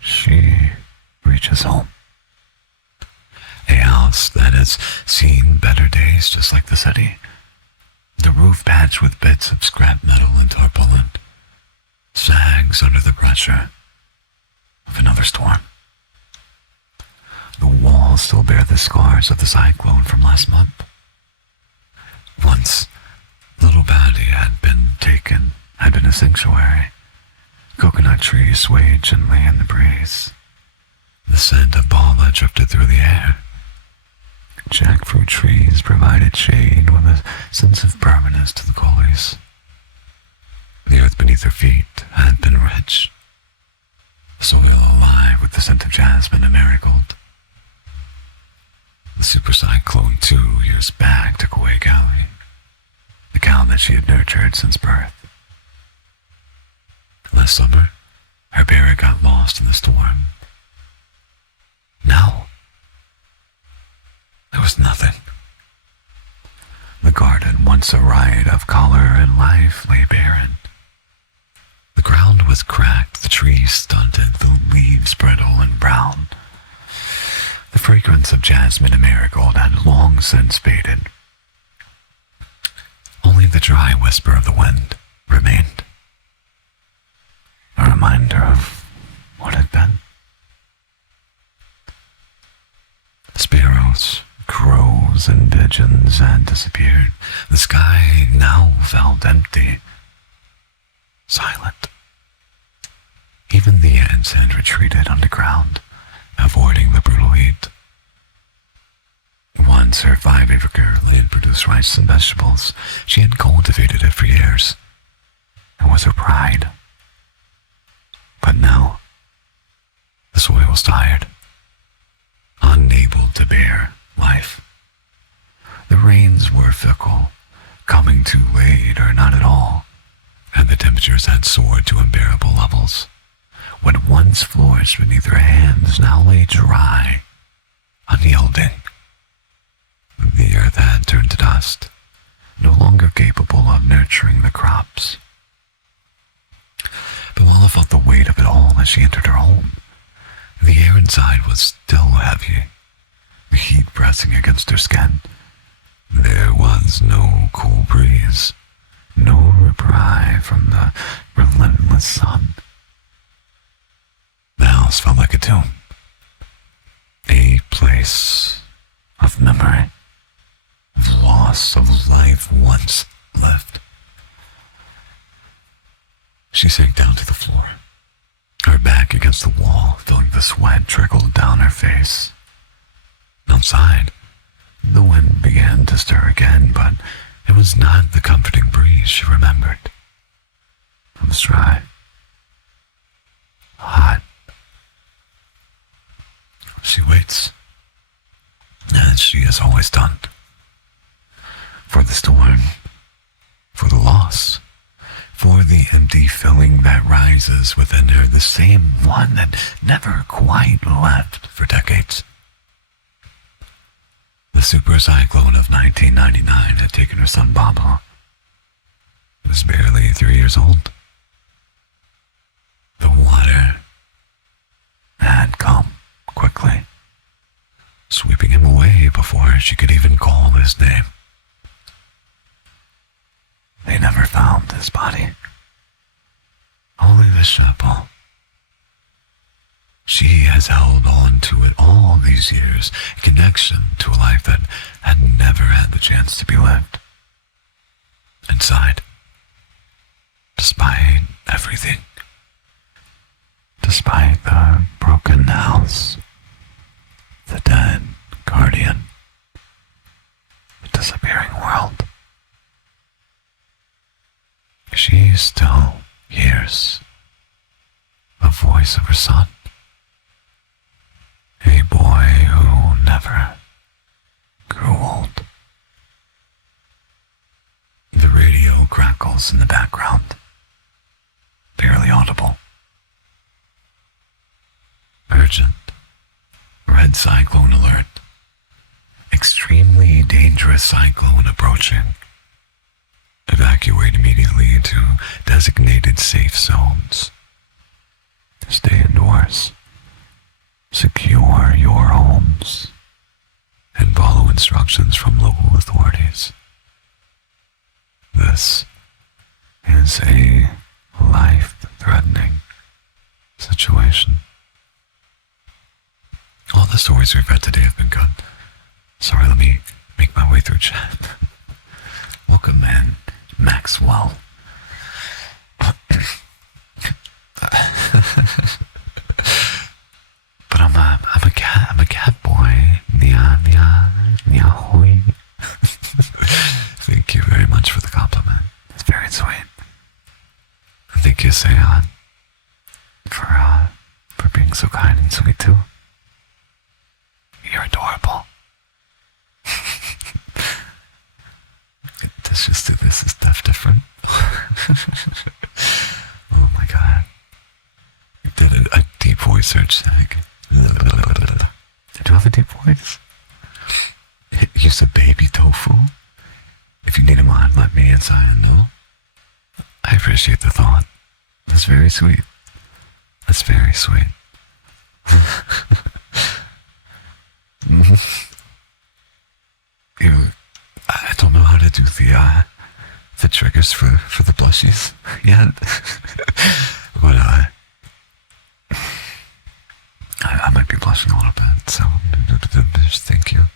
She reaches home. A house that has seen better days just like the city. The roof patched with bits of scrap metal and tarpaulin sags under the pressure of another storm. The walls still bear the scars of the cyclone from last month. Once, Little Patty had been a sanctuary. Coconut trees swayed gently in the breeze. The scent of bala drifted through the air. Jackfruit trees provided shade with a sense of permanence to the gullies. The earth beneath her feet had been rich, soil alive with the scent of jasmine and marigold. The super cyclone 2 years back took away Callie, the cow that she had nurtured since birth. Last summer, her parrot got lost in the storm. Now, there was nothing. The garden, once a riot of color and life, lay barren. The ground was cracked, the trees stunted, the leaves brittle and brown. The fragrance of jasmine and marigold had long since faded. Only the dry whisper of the wind remained. A reminder of what had been. Sparrows, crows, and pigeons had disappeared. The sky now felt empty, silent. Even the ants had retreated underground, avoiding the brutal heat. Once her 5-acre land produced rice and vegetables. She had cultivated it for years. It was her pride. But now, the soil was tired, unable to bear life. The rains were fickle, coming too late or not at all, and the temperatures had soared to unbearable levels. What once flourished beneath her hands now lay dry, unyielding. The earth had turned to dust, no longer capable of nurturing the crops. Bamala felt the weight of it all as she entered her home. The air inside was still heavy, the heat pressing against her skin. There was no cool breeze, no reprieve from the relentless sun. The house felt like a tomb, a place of memory, of loss of life once lived. She sank down to the floor, her back against the wall, feeling the sweat trickle down her face. Outside, the wind began to stir again, but it was not the comforting breeze she remembered. It was dry, hot. She waits, as she has always done, for the storm, for the loss, for the empty feeling that rises within her, the same one that never quite left for decades. The super cyclone of 1999 had taken her son Pablo. He was barely 3 years old. The water before she could even call his name. They never found his body. Only the chapel. She has held on to it all these years, a connection to a life that had never had the chance to be lived. Inside, despite everything, despite the broken house, the dead guardian, the disappearing world, she still hears the voice of her son, a boy who never grew old. The radio crackles in the background, barely audible. Urgent. Red cyclone alert. Extremely dangerous cyclone approaching. Evacuate immediately to designated safe zones. Stay indoors. Secure your homes. And follow instructions from local authorities. This is a life-threatening situation. All the stories we've read today have been good. Sorry, let me make my way through chat. Welcome in, Maxwell. But I'm a cat boy. Nya hoi. Thank you very much for the compliment. It's very sweet. And thank you, Seon, for being so kind and sweet too. You're adorable. This is different. Oh my god. You did a deep voice search. Do you have a deep voice? Use a baby tofu. If you need a mod, let me and Zion know. I appreciate the thought. That's very sweet. That's very sweet. I don't know how to do the triggers for the blushies yet. But I might be blushing a little bit, so just thank you.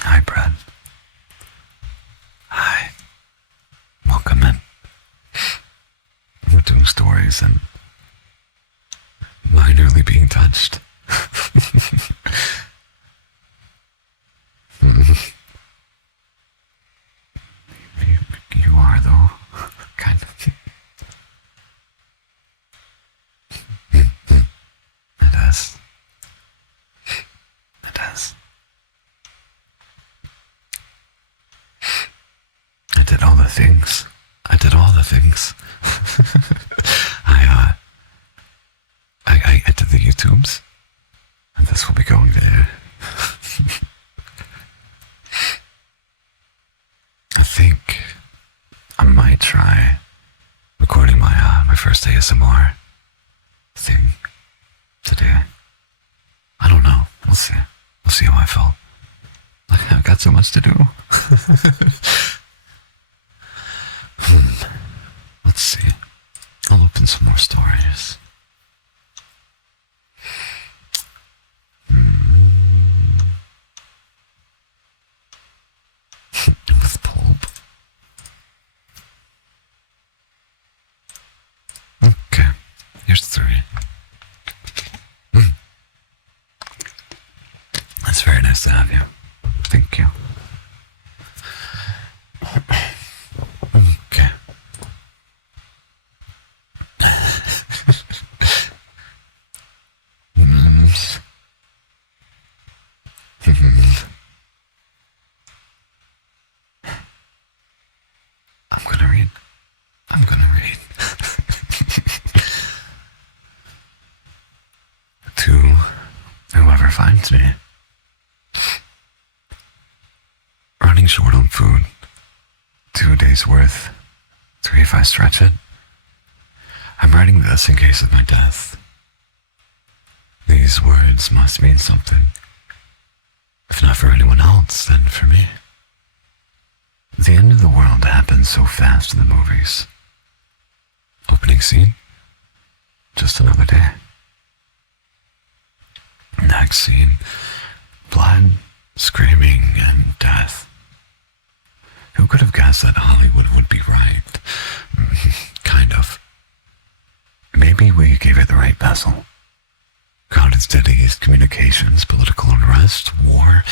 Hi, Brad. Hi. Welcome in. We're doing stories and minorly being touched. You are, though. Kind of. It is. It is. I did all the things. I did the YouTubes, and this will be going there. I think I might try recording my first ASMR thing today. I don't know. We'll see. We'll see how I felt. I've got so much to do. Let's see. I'll open some more stories. With pulp. Okay, here's 3. That's very nice to have you. Thank you. Okay. I'm gonna read. To whoever finds me. Running short on food. 2 days worth. 3 if I stretch it. I'm writing this in case of my death. These words must mean something. If not for anyone else, then for me. The end of the world happens so fast in the movies. Opening scene, just another day. Next scene, blood, screaming, and death. Who could have guessed that Hollywood would be right? Kind of. Maybe we gave it the right bezel. Crowded cities, communications, political unrest, war.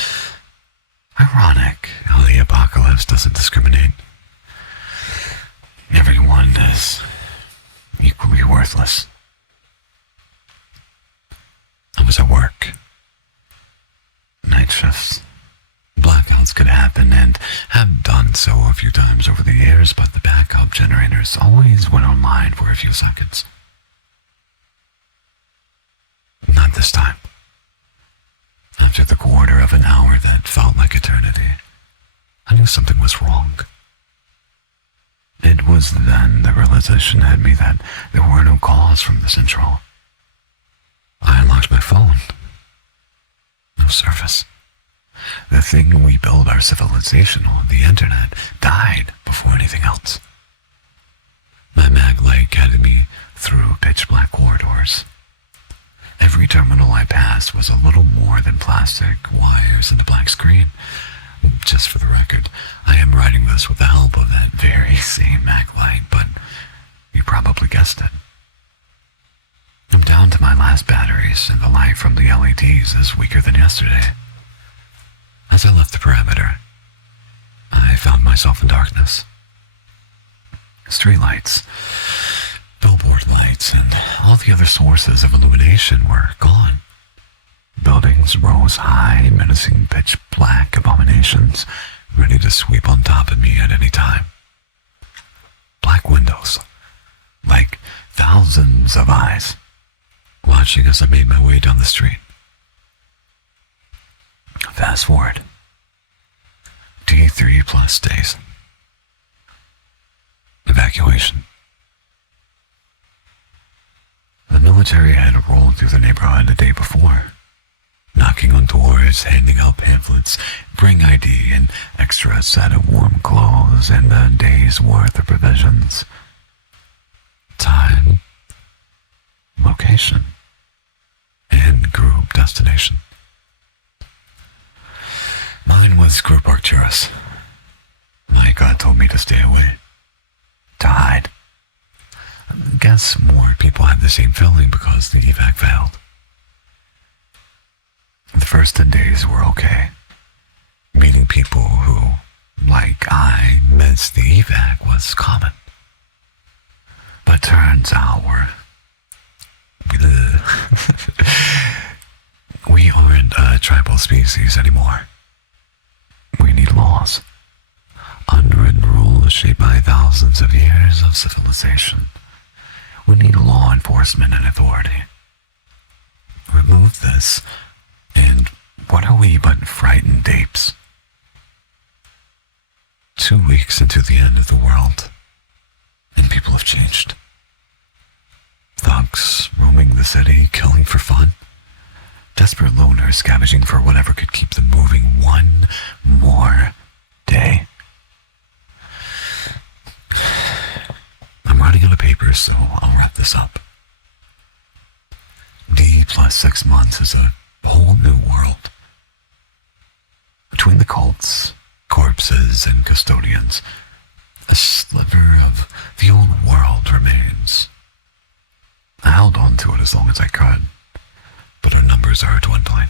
Ironic how the apocalypse doesn't discriminate. Everyone is equally worthless. I was at work. Night shifts. Blackouts could happen and have done so a few times over the years, but the backup generators always went online for a few seconds. Not this time. After the quarter of an hour that felt like eternity, I knew something was wrong. It was then the realization hit me that there were no calls from the central. I unlocked my phone. No service. The thing we build our civilization on, the internet, died before anything else. My mag light guided me through pitch black corridors. Every terminal I passed was a little more than plastic wires and a black screen. Just for the record, I am writing this with the help of that very same mag light, but you probably guessed it. I'm down to my last batteries, and the light from the LEDs is weaker than yesterday. As I left the perimeter, I found myself in darkness. Streetlights, billboard lights, and all the other sources of illumination were gone. Buildings rose high, menacing pitch black abominations, ready to sweep on top of me at any time. Black windows, like thousands of eyes, watching as I made my way down the street. Fast forward. D3 plus days. Evacuation. The military had rolled through the neighborhood the day before, knocking on doors, handing out pamphlets, bring ID, an extra set of warm clothes, and a day's worth of provisions. Time, location, and group destination. Mine was Group Arcturus. My God told me to stay away, to hide. Guess more people had the same feeling because the evac failed. The first 10 days were okay. Meeting people who, like I, missed the evac was common. But turns out we aren't a tribal species anymore. We need laws. Unwritten rules shaped by thousands of years of civilization. We need law enforcement and authority. Remove this, and what are we but frightened apes? 2 weeks into the end of the world, and people have changed. Thugs roaming the city, killing for fun. Desperate loners scavenging for whatever could keep them moving one more day. I'm running out of papers, so I'll wrap this up. D plus 6 months is a whole new world. Between the cults, corpses, and custodians, a sliver of the old world remains. I held on to it as long as I could, but our numbers are dwindling.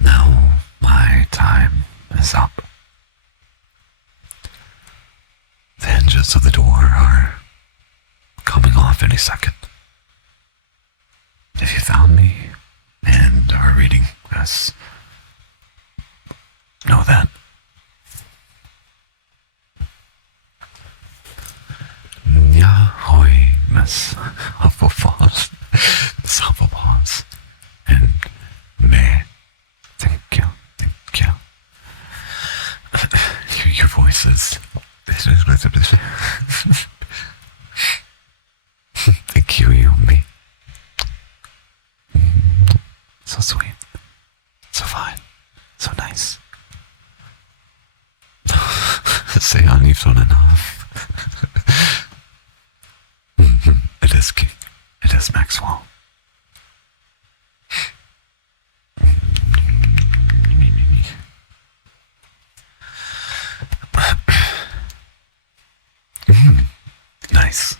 Now my time is up. The hinges of the door are coming off any second. If you found me and are reading this, know that. Yahoy, Miss Hufflepuff, Miss Hufflepuff, and me. Thank you. Your voices. young, you've done enough. It is King. It is Maxwell. Nice.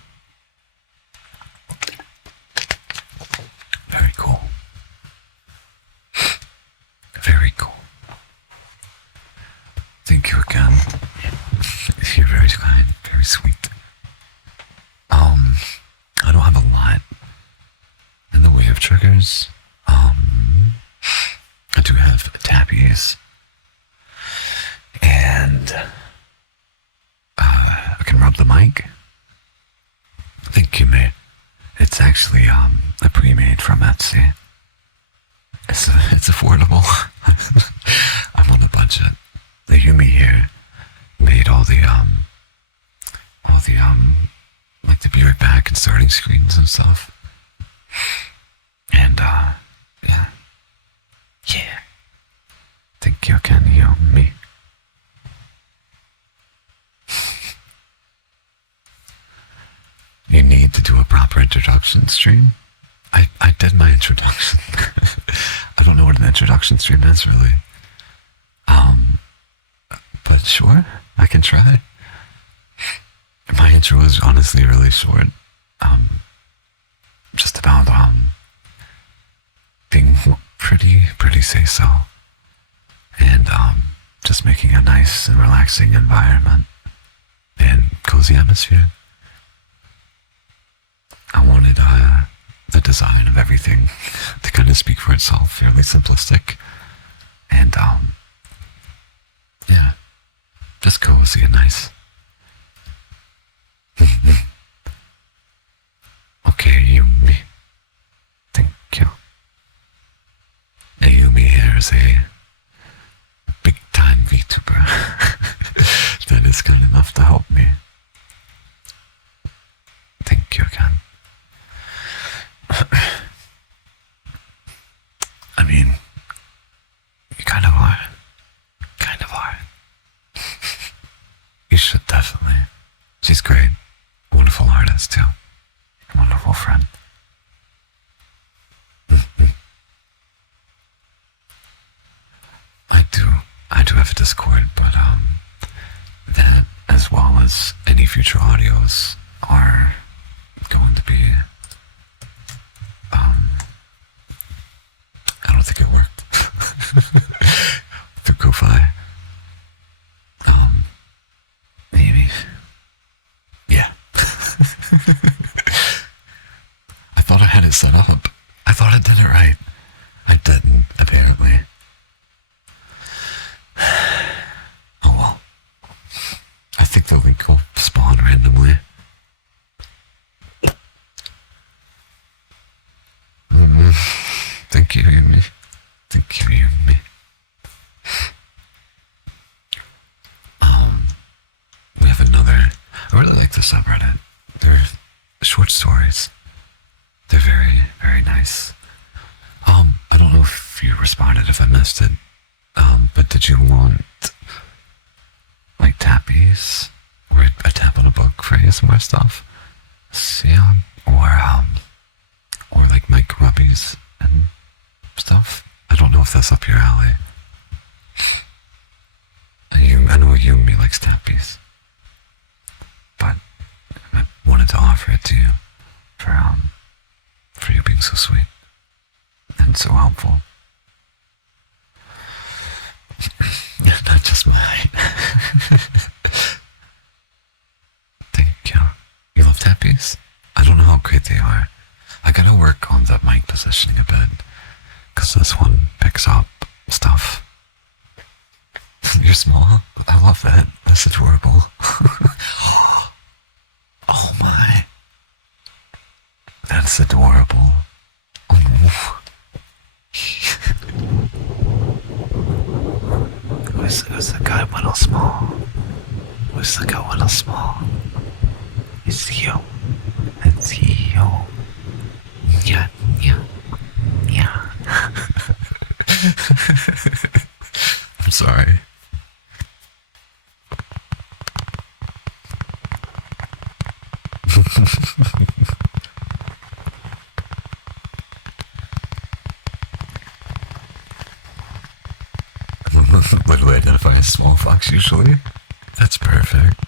Very cool. Very cool. Thank you again. You're very kind, very sweet. I don't have a lot in the way of triggers. I do have tappies. And I can rub the mic. Thank you, mate. It's actually a pre-made from Etsy. It's affordable. I'm on a budget. The Yumi here made all the like the Be Right Back and starting screens and stuff. And yeah. Thank you again, Yumi. You need to do a proper introduction stream. I did my introduction. I don't know what an introduction stream is really. But sure, I can try. My intro is honestly really short. Just about being pretty say-so. And just making a nice and relaxing environment and cozy atmosphere. I wanted the design of everything to kind of speak for itself, fairly simplistic. And yeah, just cozy and nice. Okay, Yumi. Thank you. Yumi here is a big-time VTuber that is good enough to help me. Thank you again. I mean, you kind of are. You should definitely. She's great. Wonderful artist, too. Wonderful friend. I do have a Discord, but that, as well as any future audios, are going to be I don't think it worked. Through Ko-Fi. Maybe. Yeah. I thought I had it set up. I thought I did it right. I didn't, apparently. Oh well. I think the link will spawn randomly. Thank you, Yumi. Thank you, Yumi. We have another. I really like the subreddit. They're short stories. They're very, very nice. I don't know if you responded, if I missed it. But did you want like tappies or a tap on a book for ASMR stuff? Yeah, or like mic rubbies and stuff. I don't know if that's up your alley. I know Yumi likes tappies, but I wanted to offer it to you for you being so sweet and so helpful. Not just mine. Thank you. You love tappies? I don't know how great they are. I gotta work on that mic positioning a bit, because this one picks up stuff. You're small? I love that. That's adorable. Oh my. That's adorable. Oh. Who's the guy little small? Who's the guy little small? It's you. It's you. Yeah. I'm sorry. What do I identify as small fox usually? That's perfect.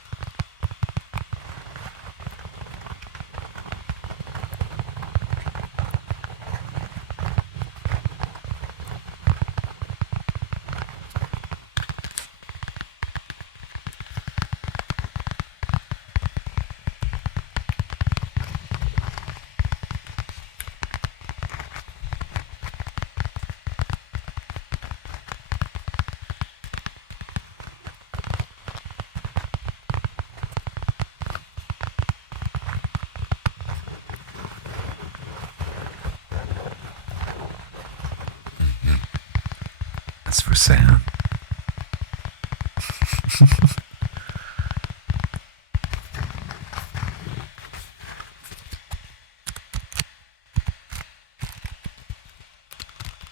That's for Sam.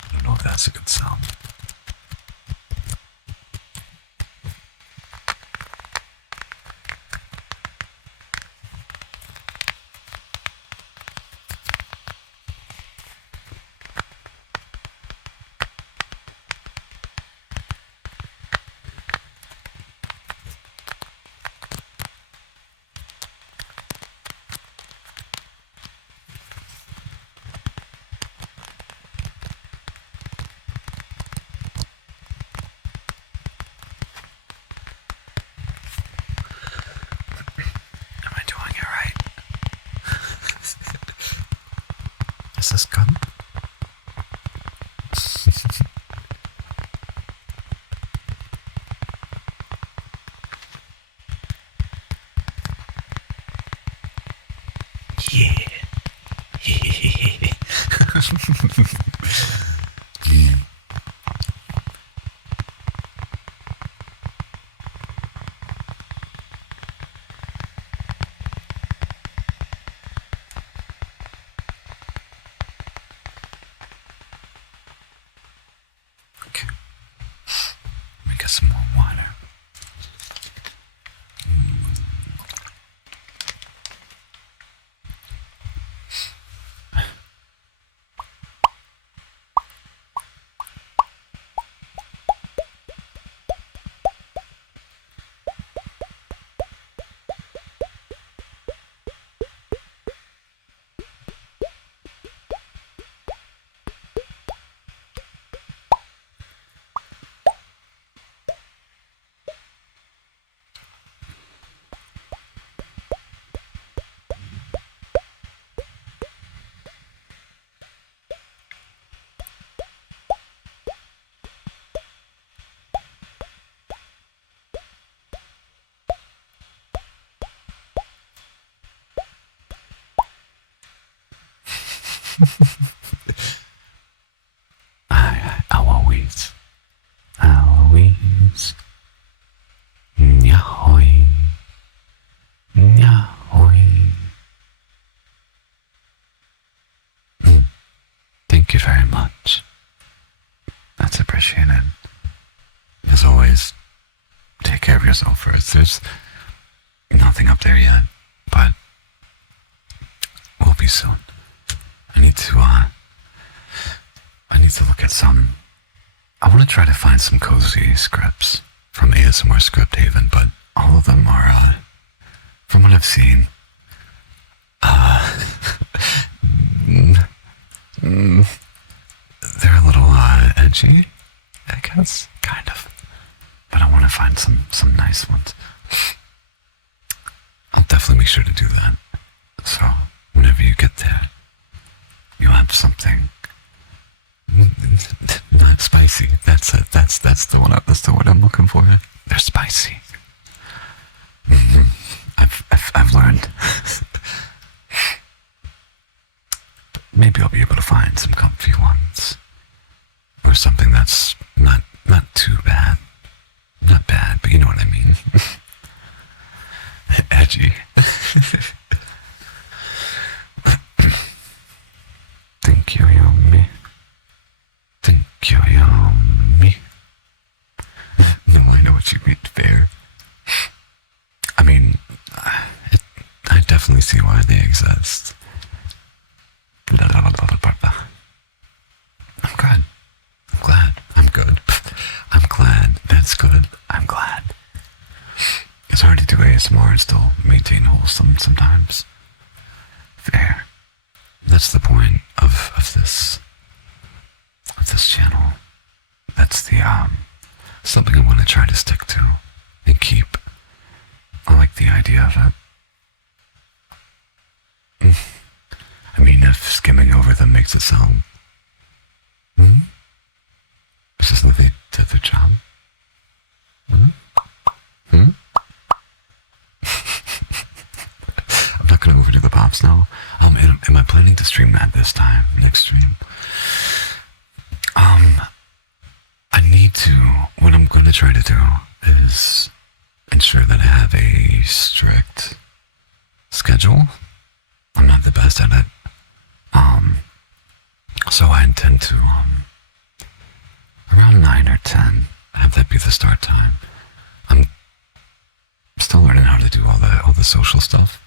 I don't know if that's a good sound. Am I doing it right? Is this good? Yeah. Yeah. Okay. Let me get some more water. I'll always, Nyahoy, Nyahoy. Thank you very much. That's appreciated. As always, take care of yourself first. There's nothing up there yet, but we'll be soon. I need to look at some. I want to try to find some cozy scripts from ASMR Script Haven, but all of them are, from what I've seen, they're a little edgy, I guess, kind of. But I want to find some nice ones. I'll definitely make sure to do that. So whenever you get there, you'll have something not spicy. That's it. That's the one. That's the word I'm looking for. They're spicy. I've learned. Maybe I'll be able to find some comfy ones, or something that's not too bad. Not bad, but you know what I mean. Edgy. Thank you, Yomi. Thank you, Yomi. No, I know what you mean, fair. I mean, I definitely see why they exist. I'm good. I'm glad. I'm good. I'm glad. That's good. I'm glad. It's hard to do ASMR and still maintain wholesome sometimes. Fair. That's the point of this channel. That's the something I want to try to stick to and keep. I like the idea of it. I mean, if skimming over them makes it sound. Is this the other job? I'm not gonna move into the pops now. Am I planning to stream that this time? Next stream? I need to. What I'm gonna try to do is ensure that I have a strict schedule. I'm not the best at it. So I intend to, around 9 or 10, have that be the start time. I'm still learning how to do all the social stuff.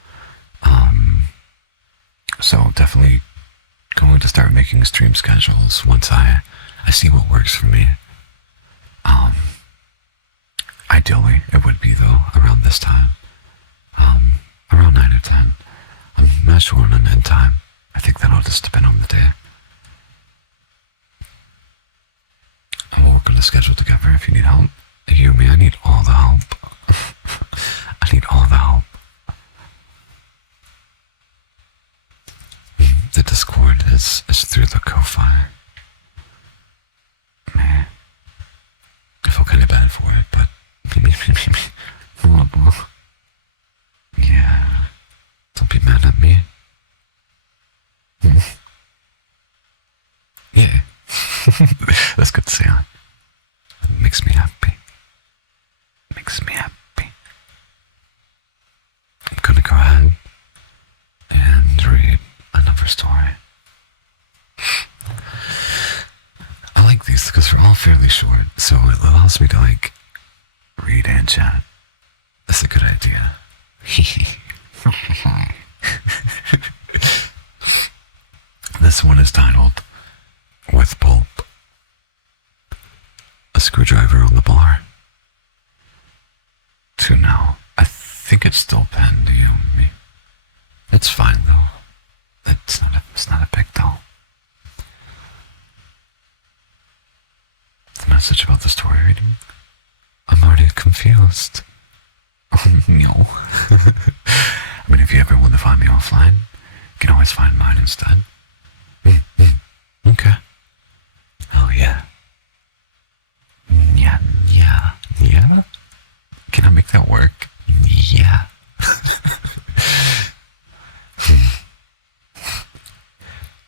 So definitely going to start making stream schedules once I see what works for me. Ideally, it would be, though, around this time. Around 9 or 10. I'm not sure on an end time. I think that'll just depend on the day. And we'll work on the schedule together if you need help. You, me, I need all the help. I need all the help. The Discord is through the Ko-Fi. Man. I feel kind of bad for it, but... Yeah. Don't be mad at me. Yeah. That's good to say. It makes me happy. Makes me happy. I'm gonna go ahead and read another story. I like these because they're all fairly short, so it allows me to read and chat. That's a good idea. This one is titled With Pulp. A screwdriver on the bar. 2 now. I think it's still penned to you and me. It's fine though. It's not a big deal. The message about the story reading? I'm already confused. Oh no. I mean, if you ever want to find me offline, you can always find mine instead. Okay. Oh yeah. Yeah. Can I make that work? Yeah.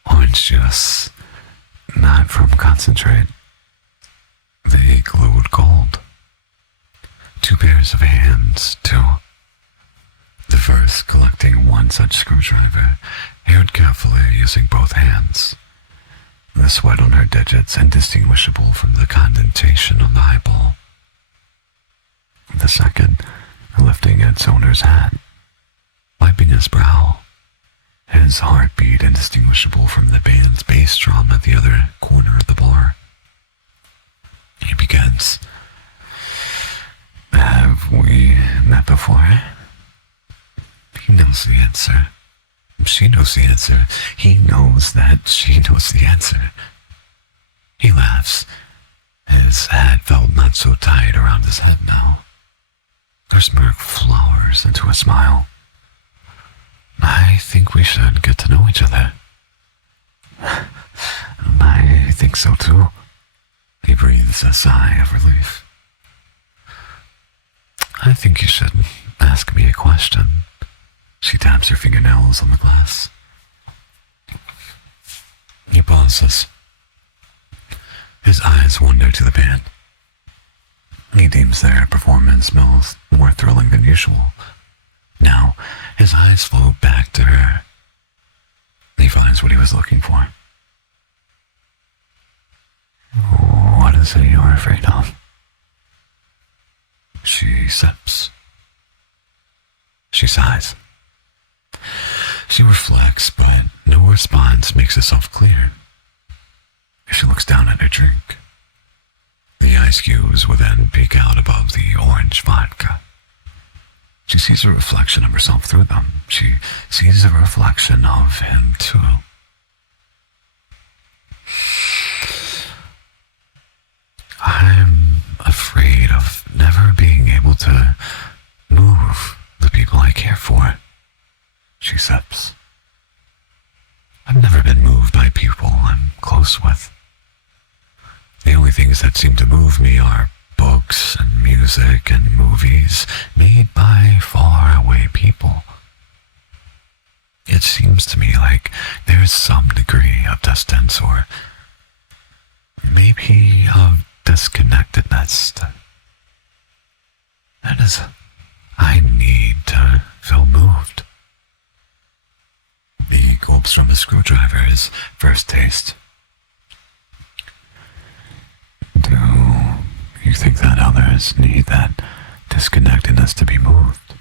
Orange juice, not from concentrate. They glowed gold. 2 pairs of hands, too. The first collecting one such screwdriver, held carefully using both hands. The sweat on her digits indistinguishable from the condentation on the eyeball. The second, lifting its owner's hat, wiping his brow, his heartbeat indistinguishable from the band's bass drum at the other corner of the bar. He begins. Have we met before? He knows the answer. She knows the answer. He knows that she knows the answer. He laughs. His hat felt not so tight around his head now. Her smirk flowers into a smile. I think we should get to know each other. I think so too. He breathes a sigh of relief. I think you should ask me a question. She taps her fingernails on the glass. He pauses. His eyes wander to the band. He deems their performance more thrilling than usual. Now, his eyes float back to her. He finds what he was looking for. What is it you're afraid of? She sips. She sighs. She reflects, but no response makes itself clear. She looks down at her drink. The ice cubes will then peek out above the orange vodka. She sees a reflection of herself through them. She sees a reflection of him too. I'm afraid of never being able to move the people I care for. She sips. I've never been moved by people I'm close with. The only things that seem to move me are books and music and movies made by faraway people. It seems to me like there's some degree of distance or maybe of disconnectedness that is, I need to feel moved. He gulps from a screwdriver, his first taste. Do you think that others need that disconnectedness to be moved?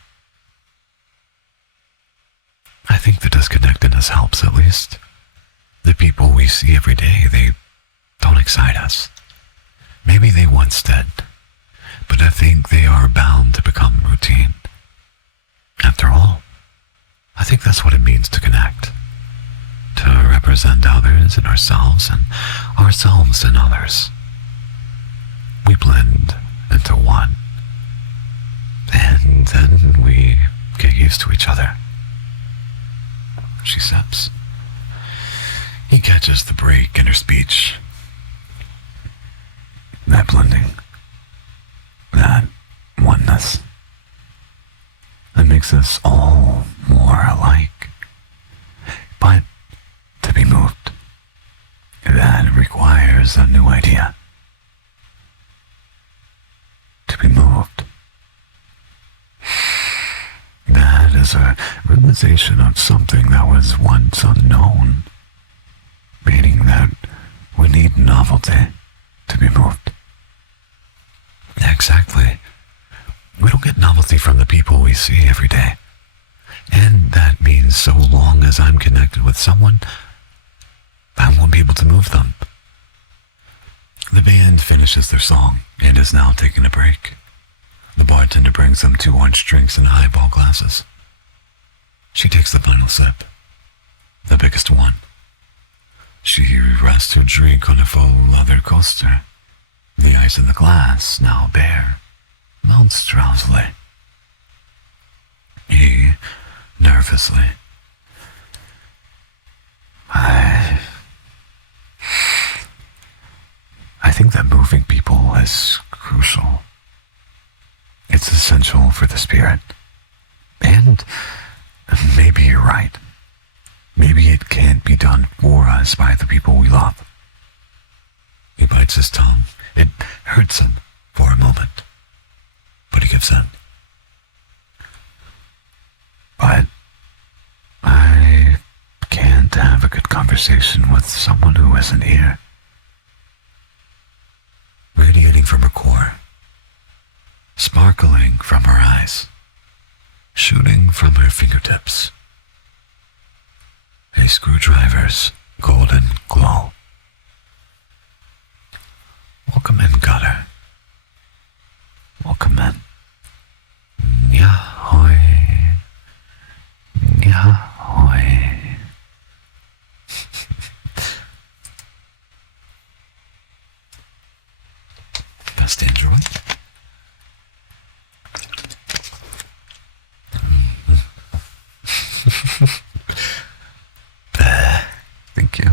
I think the disconnectedness helps, at least. The people we see every day, they don't excite us. Maybe they once did, but I think they are bound to become routine. After all, I think that's what it means to connect. To represent others in ourselves and ourselves in others. We blend into one, and then we get used to each other. She sips. He catches the break in her speech. That blending, that oneness, that makes us all more alike. But to be moved, that requires a new idea. To be moved, that is a realization of something that was once unknown, meaning that we need novelty to be moved. Exactly. We don't get novelty from the people we see every day. And that means so long as I'm connected with someone, I won't be able to move them. The band finishes their song and is now taking a break. The bartender brings them 2 orange drinks in highball glasses. She takes the final sip, the biggest one. She rests her drink on a faux leather coaster. The ice in the glass, now bare, melts drowsily. He, nervously, I think that moving people is crucial. It's essential for the spirit. And maybe you're right. Maybe it can't be done for us by the people we love. He bites his tongue. It hurts him for a moment, but he gives in. But I can't have a good conversation with someone who isn't here. Radiating from her core, sparkling from her eyes, shooting from her fingertips. A screwdriver's golden glow. Welcome in, Gutter. Welcome in. Nya-hoy. Nya-hoy. Best Android. Thank you.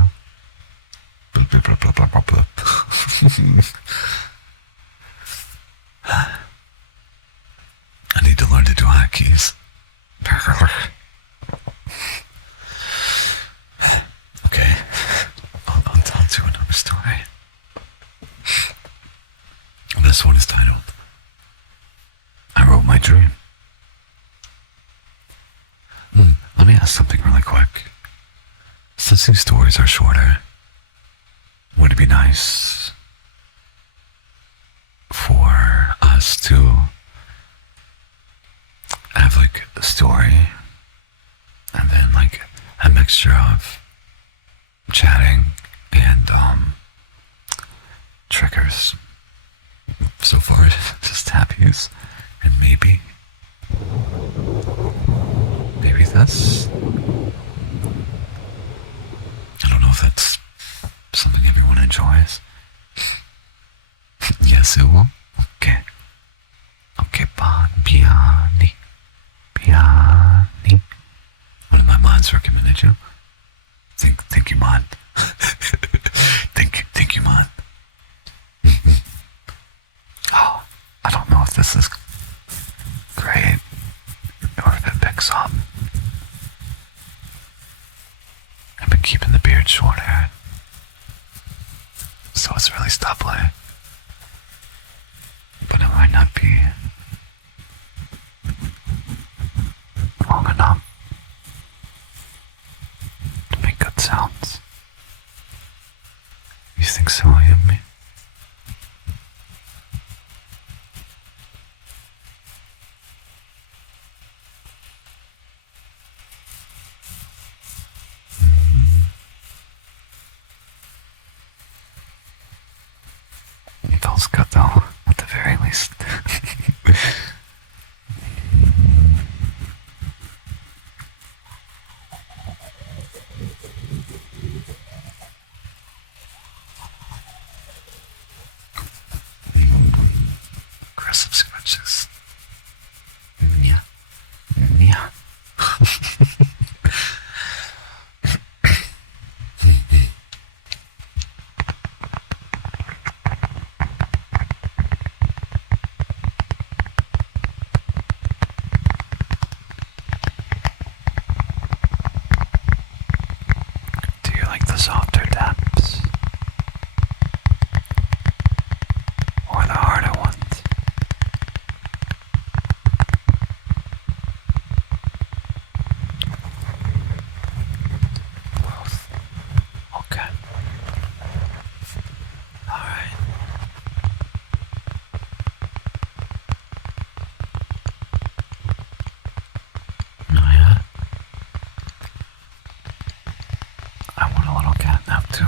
I need to learn to do hotkeys. Okay, I'll tell you another story. This one is titled, I Wrote My Dream. Let me ask something really quick. Since these stories are shorter, would it be nice for us to have like a story and then like a mixture of chatting and triggers. So far, just tabus, and maybe this. I don't know if that's something everyone enjoys. Yes, it will. Okay. Okay, piani. One of my mods recommended you. Think you mod. think you mod. Oh, I don't know if this is great or if it picks up. I've been keeping the beard short hair, so it's really stopped playing. But it might not be long enough to make good sounds. You think so, Yumi? It feels good though, at the very least. Aggressive scratches. Yeah. Do you like the softer taps? Or the harder ones? Both. Okay. Alright. Oh yeah? I want a little catnap too.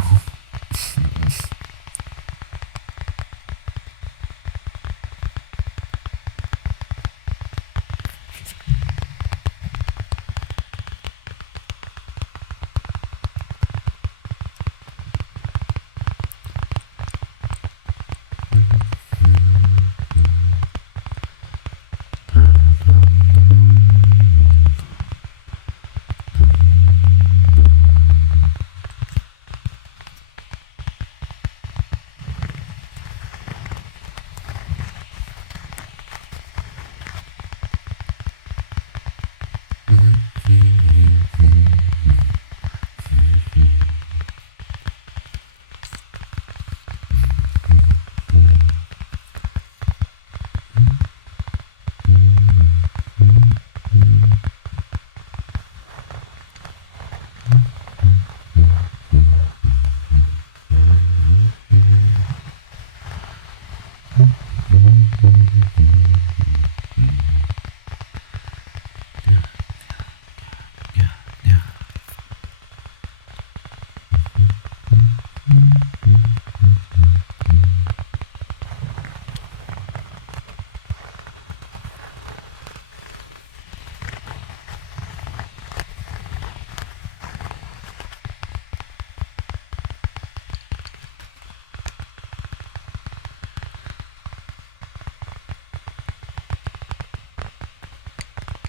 Yeah.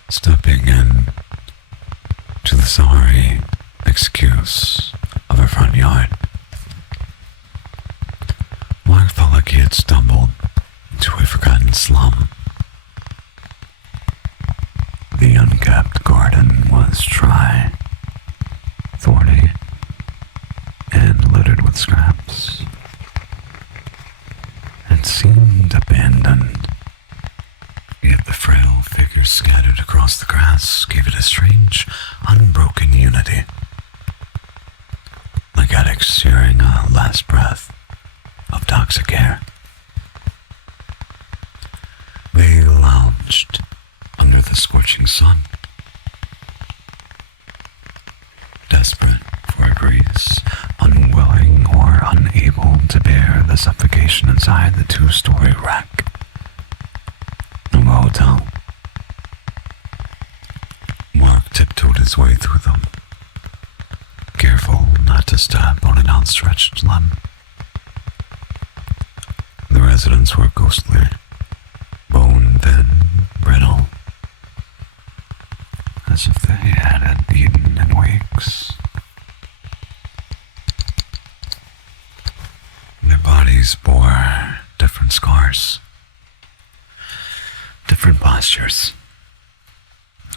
Stepping in to the sorry excuse of a front yard, Mark felt like he had stumbled into a forgotten slum. The unkept garden was dry, thorny, and littered with scraps. It seemed abandoned. Yet the frail figures scattered across the grass gave it a strange, unbroken unity. Like addicts sharing a last breath of toxic air. They lounged under the scorching sun, desperate for a breeze, unwilling or unable to bear the suffocation inside the two-story wreck of a hotel. Mark tiptoed his way through them, careful not to step on an outstretched limb. The residents were ghostly, bone-thin, brittle, as if they hadn't eaten in weeks. Their bodies bore different scars, different postures,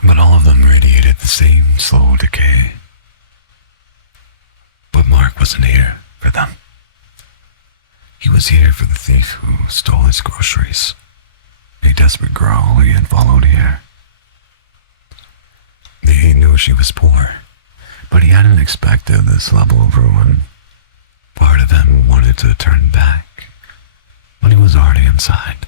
but all of them radiated the same slow decay. But Mark wasn't here for them. He was here for the thief who stole his groceries, a desperate girl he had followed here. He knew she was poor, but he hadn't expected this level of ruin. Part of him wanted to turn back, but he was already inside.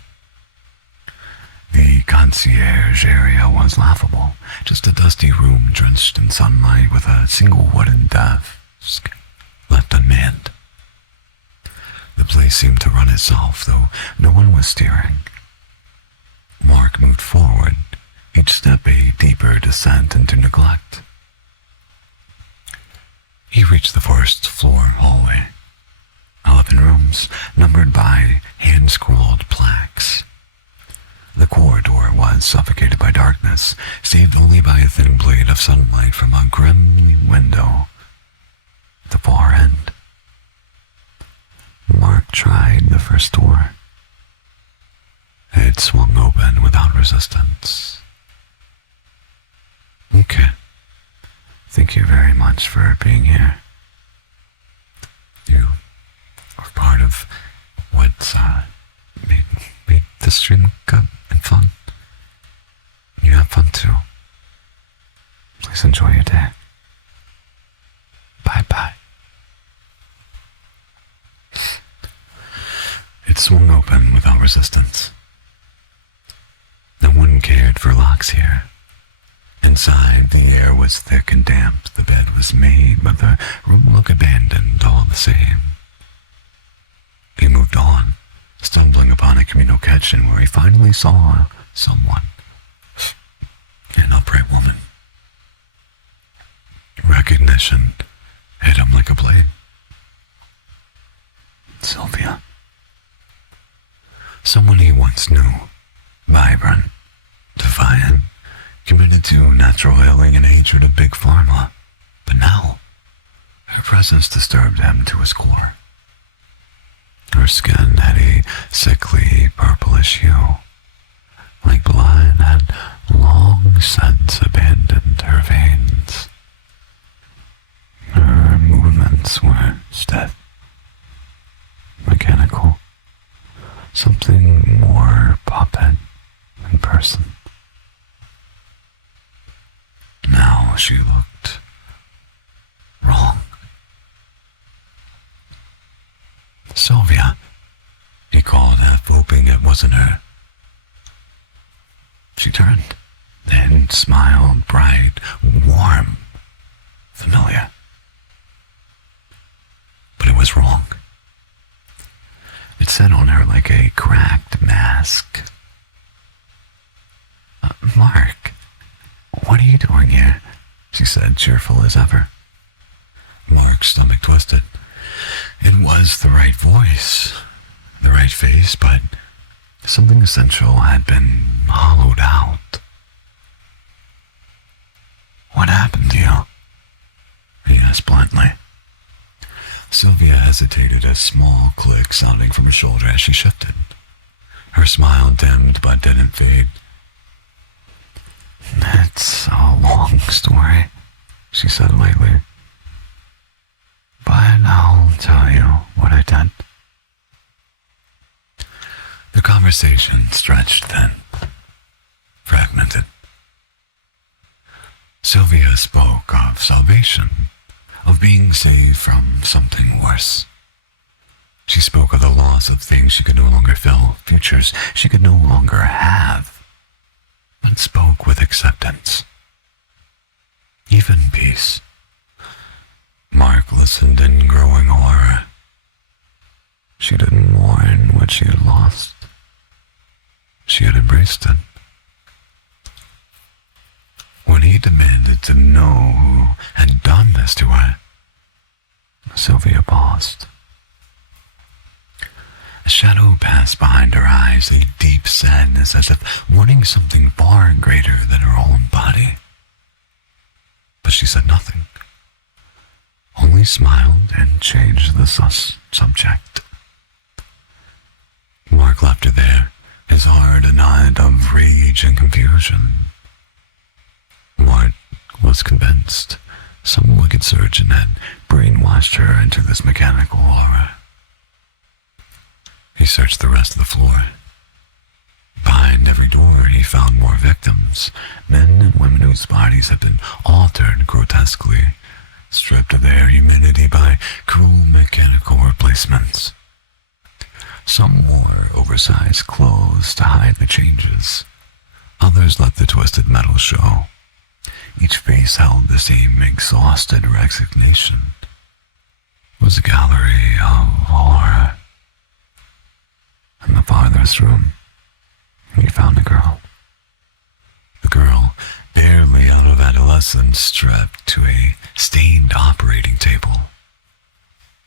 The concierge area was laughable, just a dusty room drenched in sunlight with a single wooden desk left unmanned. The place seemed to run itself, though no one was steering. Mark moved forward, each step a deeper descent into neglect. He reached the first floor hallway. 11 rooms, numbered by hand-scrawled plaques. The corridor was suffocated by darkness, saved only by a thin blade of sunlight from a grim window at the far end. Mark tried the first door. It swung open without resistance. Okay. Thank you very much for being here. You are part of what made this stream good and fun. You have fun too. Please enjoy your day. Bye-bye. It swung open without resistance. No one cared for locks here. Inside, the air was thick and damp. The bed was made, but the room looked abandoned all the same. He moved on, stumbling upon a communal kitchen where he finally saw someone. An upright woman. Recognition hit him like a blade. Sylvia. Someone he once knew. Vibrant, defiant, committed to natural healing and hatred of Big Pharma. But now, her presence disturbed him to his core. Her skin had a sickly, purplish hue, like blood had long since abandoned her veins. Her movements were stiff, mechanical, something more puppet than person. Now she looked wrong. Sylvia, he called, half hoping it wasn't her. She turned, then smiled, bright, warm, familiar. But it was wrong. It sat on her like a cracked mask. Mark, what are you doing here? She said, cheerful as ever. Mark's stomach twisted. It was the right voice, the right face, but something essential had been hollowed out. What happened to you? He asked bluntly. Sylvia hesitated, a small click sounding from her shoulder as she shifted. Her smile dimmed but didn't fade. It's a long story, she said lightly. But I'll tell you what I did. The conversation stretched thin, fragmented. Sylvia spoke of salvation, of being saved from something worse. She spoke of the loss of things she could no longer fill, futures she could no longer have, but spoke with acceptance, even peace. Mark listened in growing horror. She didn't mourn what she had lost. She had embraced it. When he demanded to know who had done this to her, Sylvia paused. A shadow passed behind her eyes, a deep sadness as if wanting something far greater than her own body. But she said nothing, only smiled and changed the subject. Mark left her there, his heart a knot of rage and confusion. Mark was convinced some wicked surgeon had brainwashed her into this mechanical horror. He searched the rest of the floor. Behind every door he found more victims, men and women whose bodies had been altered grotesquely, stripped of their humanity by cruel mechanical replacements. Some wore oversized clothes to hide the changes. Others let the twisted metal show. Each face held the same exhausted resignation. It was a gallery of horror. In the farthest room, he found a girl. The girl, barely out of adolescence, strapped to a stained operating table.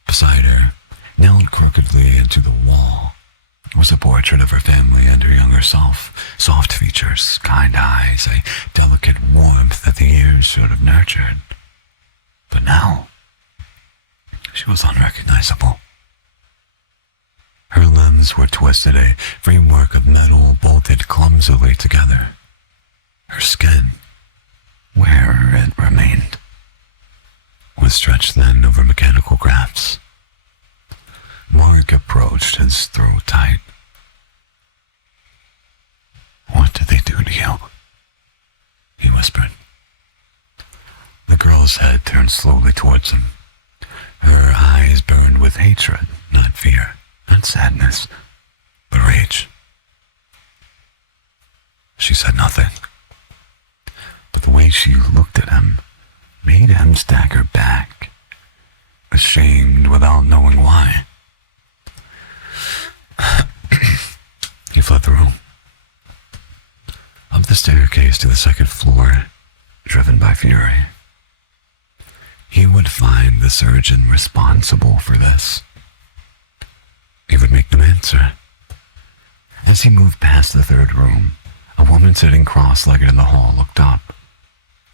Beside her, nailed crookedly into the wall, was a portrait of her family and her younger self. Soft features, kind eyes, a delicate warmth that the years should have nurtured. But now, she was unrecognizable. Her limbs were twisted, a framework of metal bolted clumsily together. Her skin, where it remained, was stretched thin over mechanical grafts. Mark approached, his throat tight. "What did they do to you?" he whispered. The girl's head turned slowly towards him. Her eyes burned with hatred, not fear. Not sadness, but rage. She said nothing, but the way she looked at him made him stagger back, ashamed without knowing why. He fled the room, up the staircase to the second floor, driven by fury. He would find the surgeon responsible for this. He would make them answer. As he moved past the third room, a woman sitting cross-legged in the hall looked up.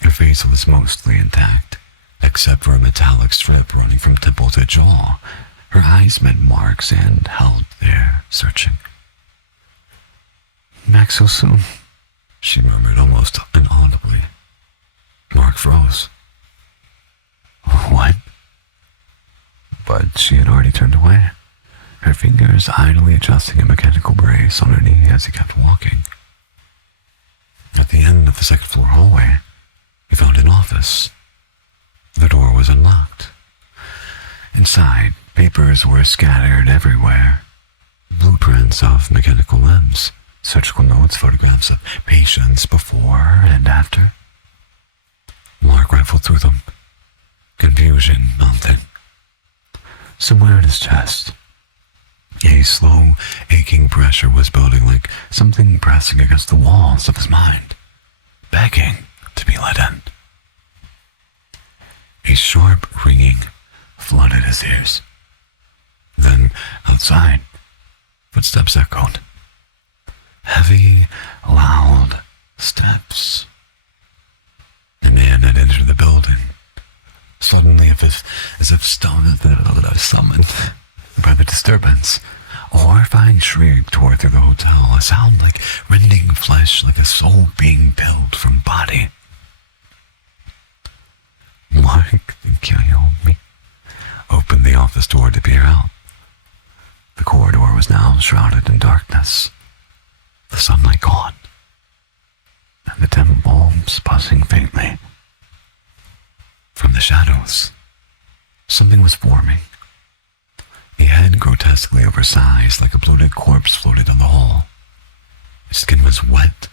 Her face was mostly intact, except for a metallic strip running from temple to jaw. Her eyes met Mark's and held there, searching. "Back so soon," she murmured almost inaudibly. Mark froze. "What?" But she had already turned away, her fingers idly adjusting a mechanical brace on her knee as he kept walking. At the end of the second floor hallway, he found an office. The door was unlocked. Inside, papers were scattered everywhere. Blueprints of mechanical limbs, surgical notes, photographs of patients before and after. Mark rifled through them. Confusion mounted. Somewhere in his chest, a slow, aching pressure was building, like something pressing against the walls of his mind, begging to be let in. A sharp ringing flooded his ears. Then, outside, footsteps echoed. Heavy, loud steps. The man had entered the building, suddenly as if summoned by the disturbance. A horrifying shriek tore through the hotel, a sound like rending flesh, like a soul being peeled from body. Mark, think you helped me? Opened the office door to peer out. The corridor was now shrouded in darkness, the sunlight gone, and the dim bulbs buzzing faintly. From the shadows, something was forming. The head, grotesquely oversized like a bloated corpse, floated on the hall. His skin was wet,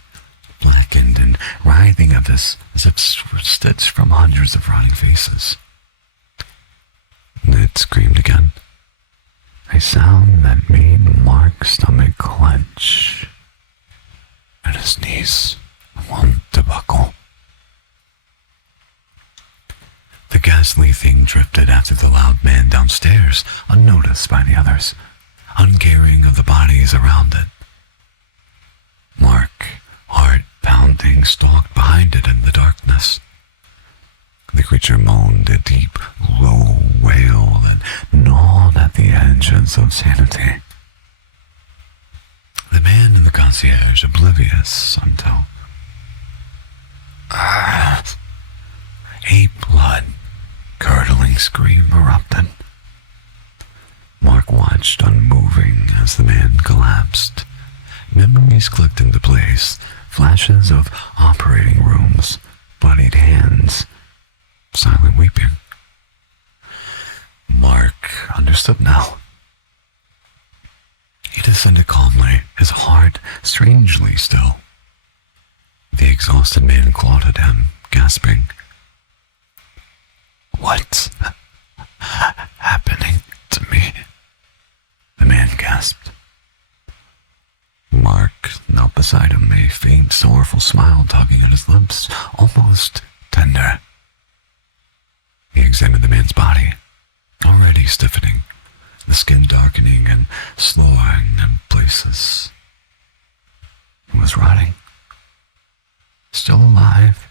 blackened, and writhing as if stitched from hundreds of rotting faces. It screamed again, a sound that made Mark's stomach clench and his knees want to buckle. The ghastly thing drifted after the loud man downstairs, unnoticed by the others, uncaring of the bodies around it. Mark, heart pounding, stalked behind it in the darkness. The creature moaned a deep, low wail and gnawed at the edges of sanity. The man in the concierge, oblivious until a blood-curdling scream erupted. Mark watched unmoving as the man collapsed. Memories clicked into place, flashes of operating rooms, bloodied hands, silent weeping. Mark understood now. He descended calmly, his heart strangely still. The exhausted man clawed at him, gasping. "What's happening to me?" The man gasped. Mark knelt beside him, a faint, sorrowful smile tugging at his lips, almost tender. He examined the man's body, already stiffening, the skin darkening and slowing in places. He was rotting, still alive,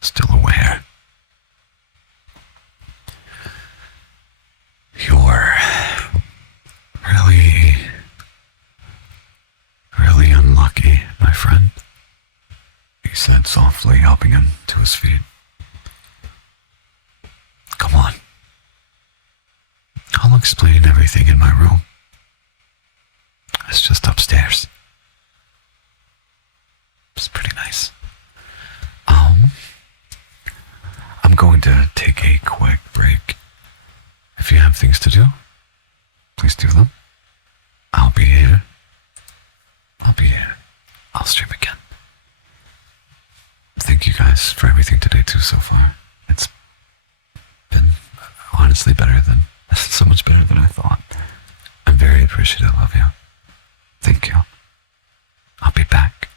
still aware. "You're really unlucky, my friend," he said softly, helping him to his feet. "Come on. I'll explain everything in my room. It's just upstairs. It's pretty nice. I'm going to take a quick break. If you have things to do, please do them. I'll be here. I'll stream again. Thank you guys for everything today too so far. It's been honestly better than, so much better than I thought. I'm very appreciative of you. Thank you. I'll be back.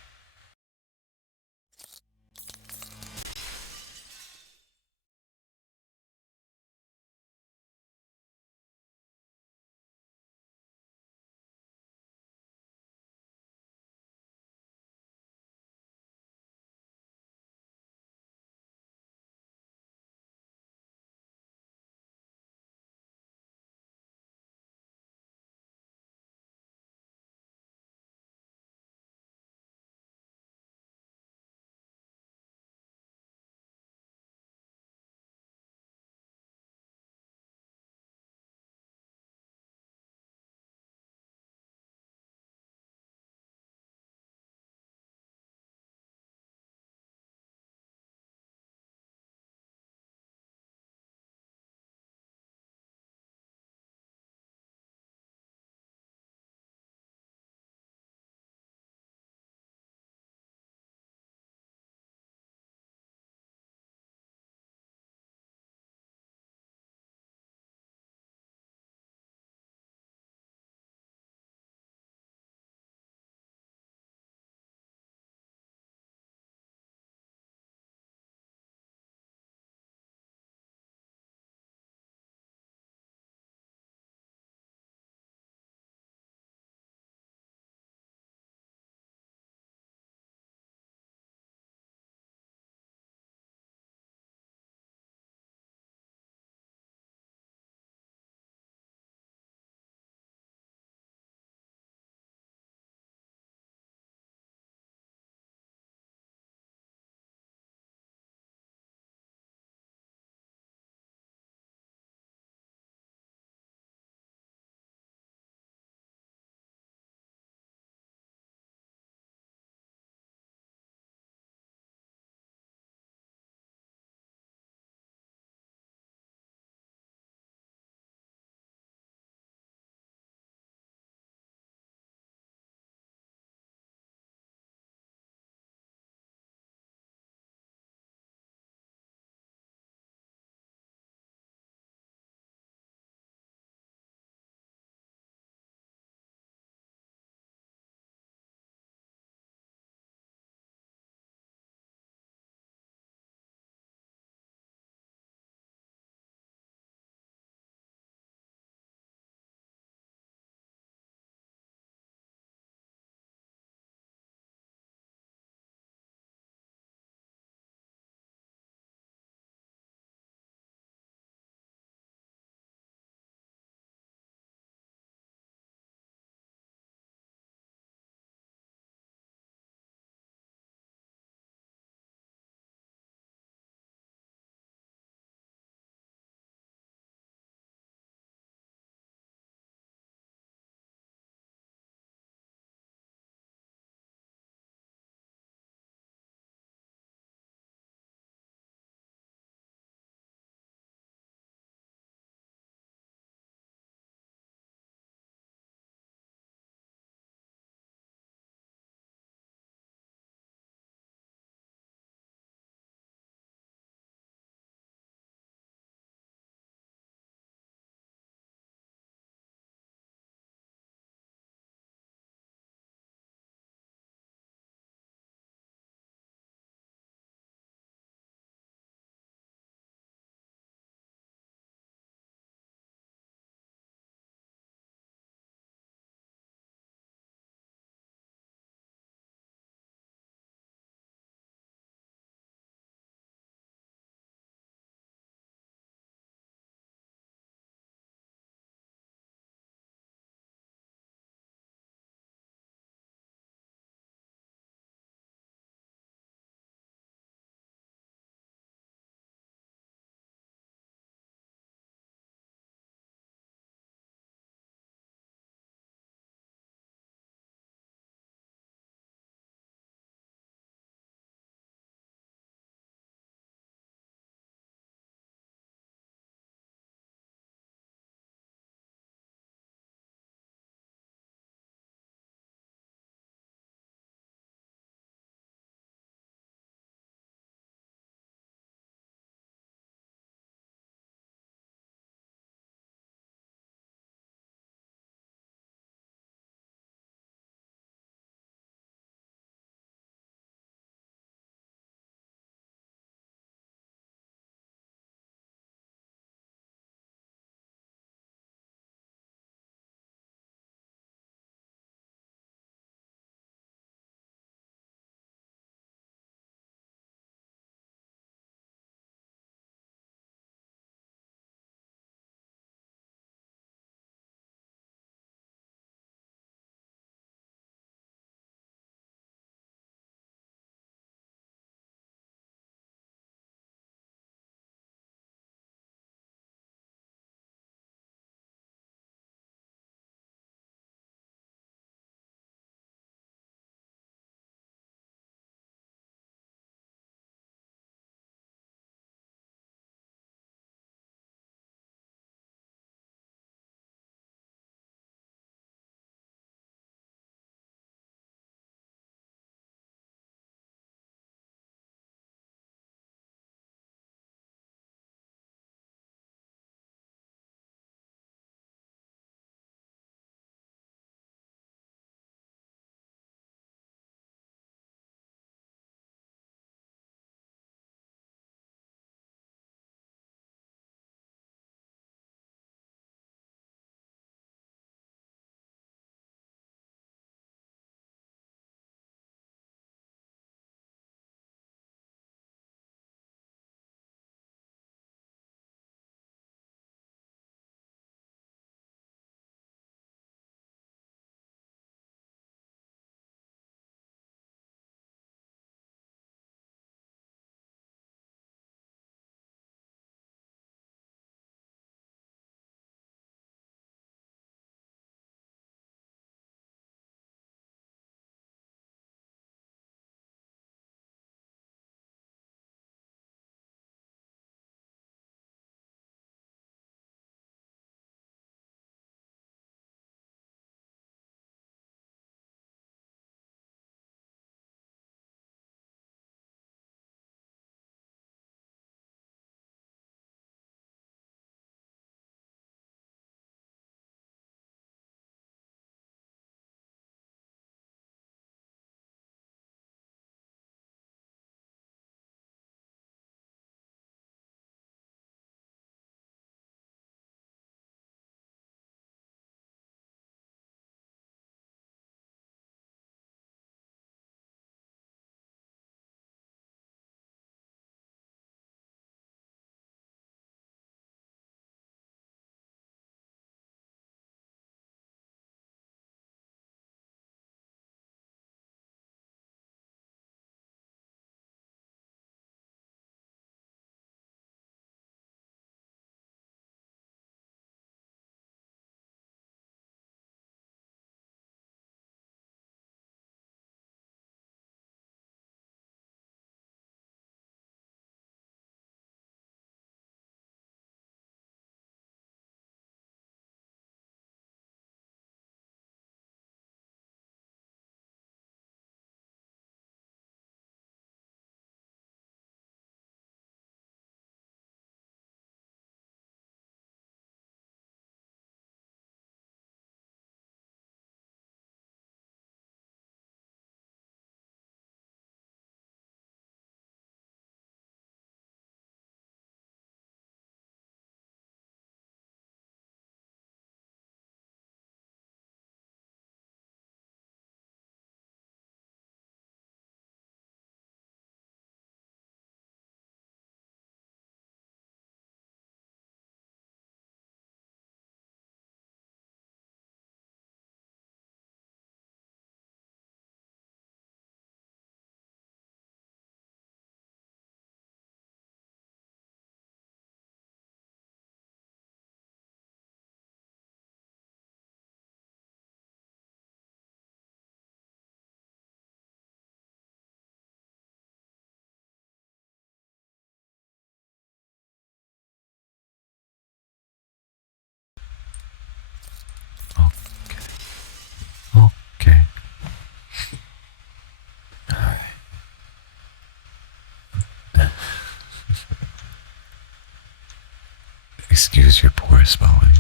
Excuse your poor spelling.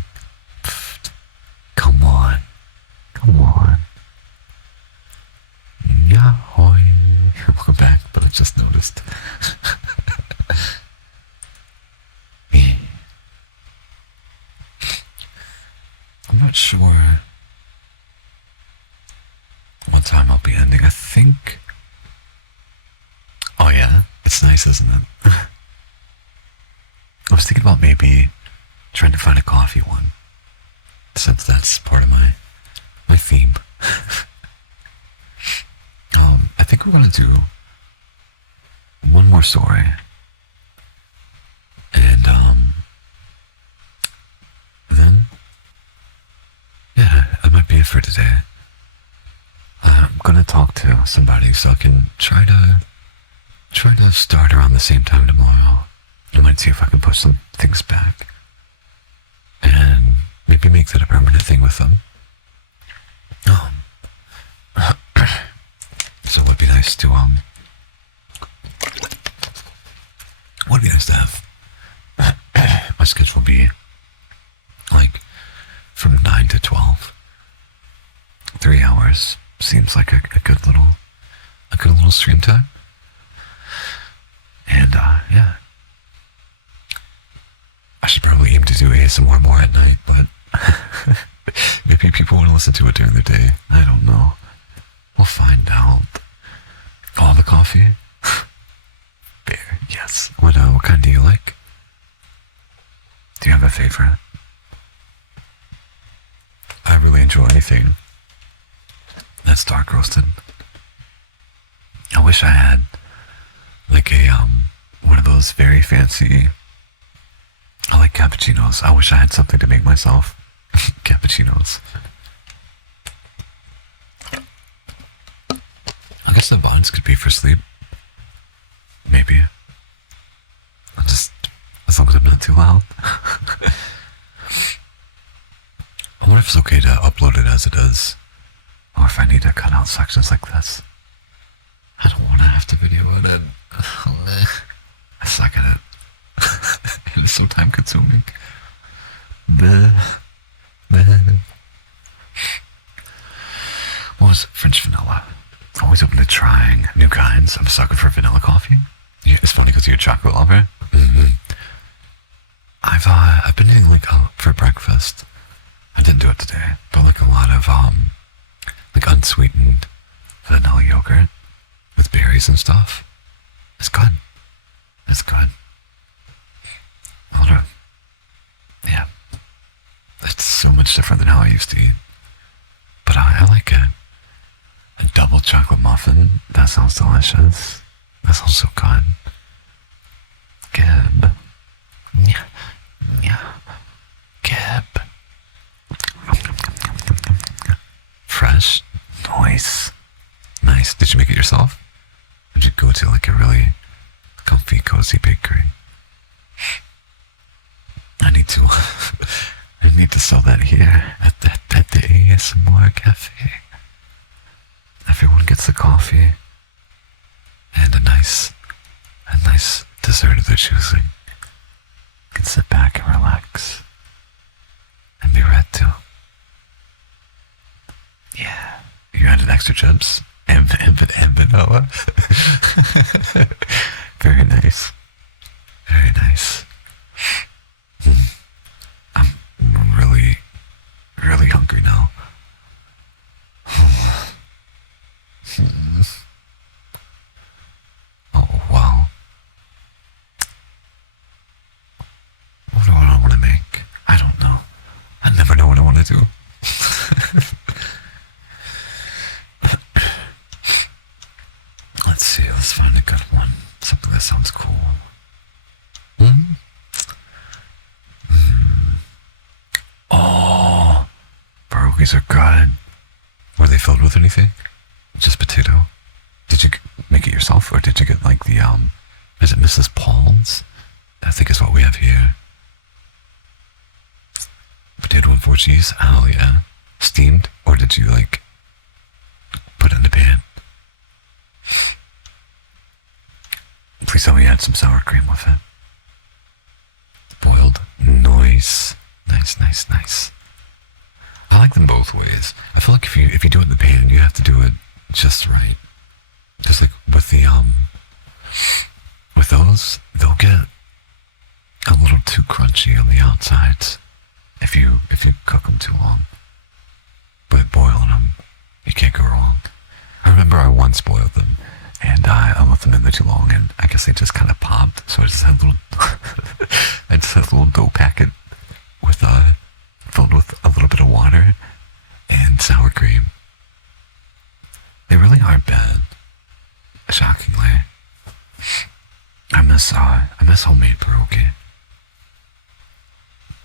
Come on. Come on. Yahoy. Welcome back, but I just noticed. I'm not sure what time I'll be ending. I think... Oh yeah, it's nice, isn't it? I was thinking about maybe trying to find a coffee one, since that's part of my theme. I think we're going to do one more story. And then, yeah, that might be it for today. I'm going to talk to somebody so I can try to start around the same time tomorrow. I might see if I can push some things back and maybe make that a permanent thing with them. So it would be nice to would be nice to have my schedule be like from 9 to 12. 3 hours seems like a good little stream time. And yeah, I should probably aim to do ASMR more at night, but maybe people want to listen to it during the day. I don't know. We'll find out. All the coffee? Beer, yes. What kind do you like? Do you have a favorite? I really enjoy anything that's dark roasted. I wish I had like a one of those very fancy... I like cappuccinos. I wish I had something to make myself cappuccinos. I guess the bonds could be for sleep. Maybe. As long as I'm not too loud. I wonder if it's okay to upload it as it is, or if I need to cut out sections like this. I don't want to have to video it. I suck at it. It's so time consuming. What was French vanilla? Always open to trying new kinds. I'm a sucker for vanilla coffee. Yeah, it's funny because you're a chocolate lover. Mm-hmm. I've been eating like for breakfast. I didn't do it today, but like a lot of like unsweetened vanilla yogurt with berries and stuff. It's good. It's good. A lot of, yeah. It's so much different than how I used to eat. But I like it. A double chocolate muffin? That sounds delicious. That sounds so good. Gib. Yeah. Yeah. Gib. Fresh. Nice. Nice. Did you make it yourself? Or did you go to like a really comfy, cozy bakery? I need to sell that here at the ASMR cafe. Everyone gets the coffee and a nice dessert of their choosing. You can sit back and relax and be read to. Yeah. You added extra chips and vanilla. Very nice. Very nice. I'm really, really hungry now. Oh, wow. What do I want to make? I don't know. I never know what I want to do. Let's see, let's find a good one. Something that sounds cool. Oh, pierogies are good. Were they filled with anything? Just potato? Did you make it yourself, or did you get like the, is it Mrs. Paul's? I think is what we have here. Potato and 4 cheese? Oh yeah. Steamed? Or did you like put it in the pan? Please tell me you had some sour cream with it. Boiled. Nice. Nice. Nice, nice, nice. I like them both ways. I feel like if you do it in the pan, you have to do it just right. Just like with those, they'll get a little too crunchy on the outsides if you cook them too long. But boiling them, you can't go wrong. I remember I once boiled them, and I left them in there too long, and I guess they just kind of popped. So I just had a little, I just had a little dough packet with filled with a little bit of water and sour cream. They really aren't bad. Shockingly, I miss homemade pierogi.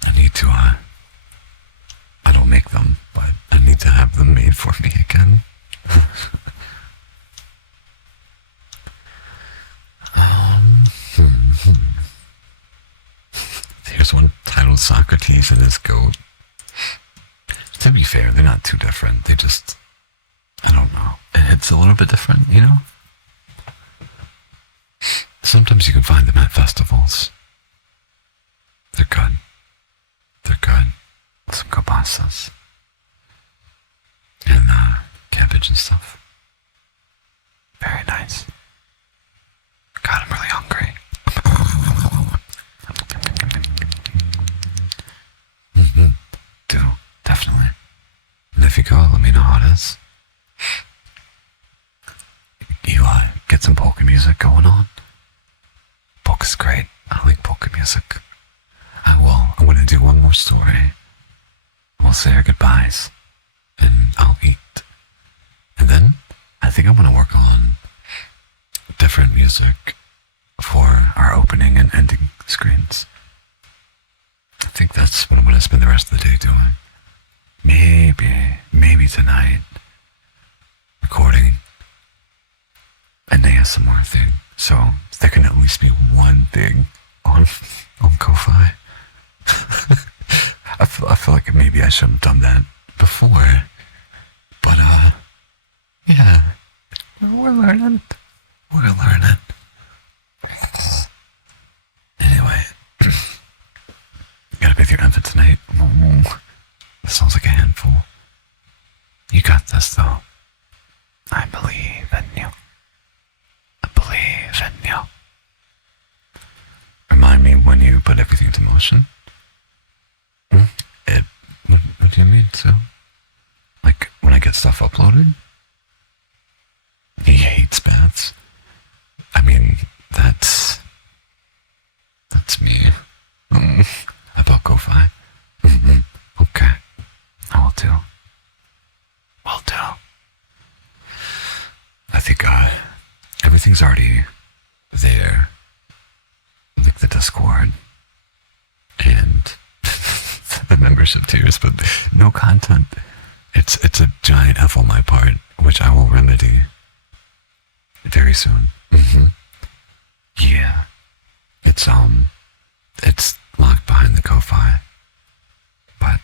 I need to I don't make them, but I need to have them made for me again. Here's one titled Socrates and His Goat. To be fair, they're not too different. They just, I don't know. It's a little bit different, you know? Sometimes you can find them at festivals. They're good. They're good. Some kielbasas. And cabbage and stuff. Very nice. God, I'm really hungry. Do, definitely. And if you go, let me know how it is. You get some polka music going on. Polka's great. I like polka music. I'm going to do one more story. We'll say our goodbyes. And I'll eat. And then I think I'm going to work on different music for our opening and ending screens. I think that's what I'm going to spend the rest of the day doing. Maybe tonight, recording an ASMR thing. So there can at least be one thing on Ko-Fi. I feel like maybe I should have done that before. But yeah, we're learning. Anyway, gotta be with your infant tonight. This sounds like a handful. You got this, though. I believe in you. Remind me when you put everything into motion. What do you mean? So, like when I get stuff uploaded? He hates baths. I mean, that's me. About Ko-Fi. Okay. I will do. I think everything's already there. Like the Discord and the membership tiers, but no content. It's a giant F on my part, which I will remedy very soon. Yeah. It's locked behind the Ko-Fi, but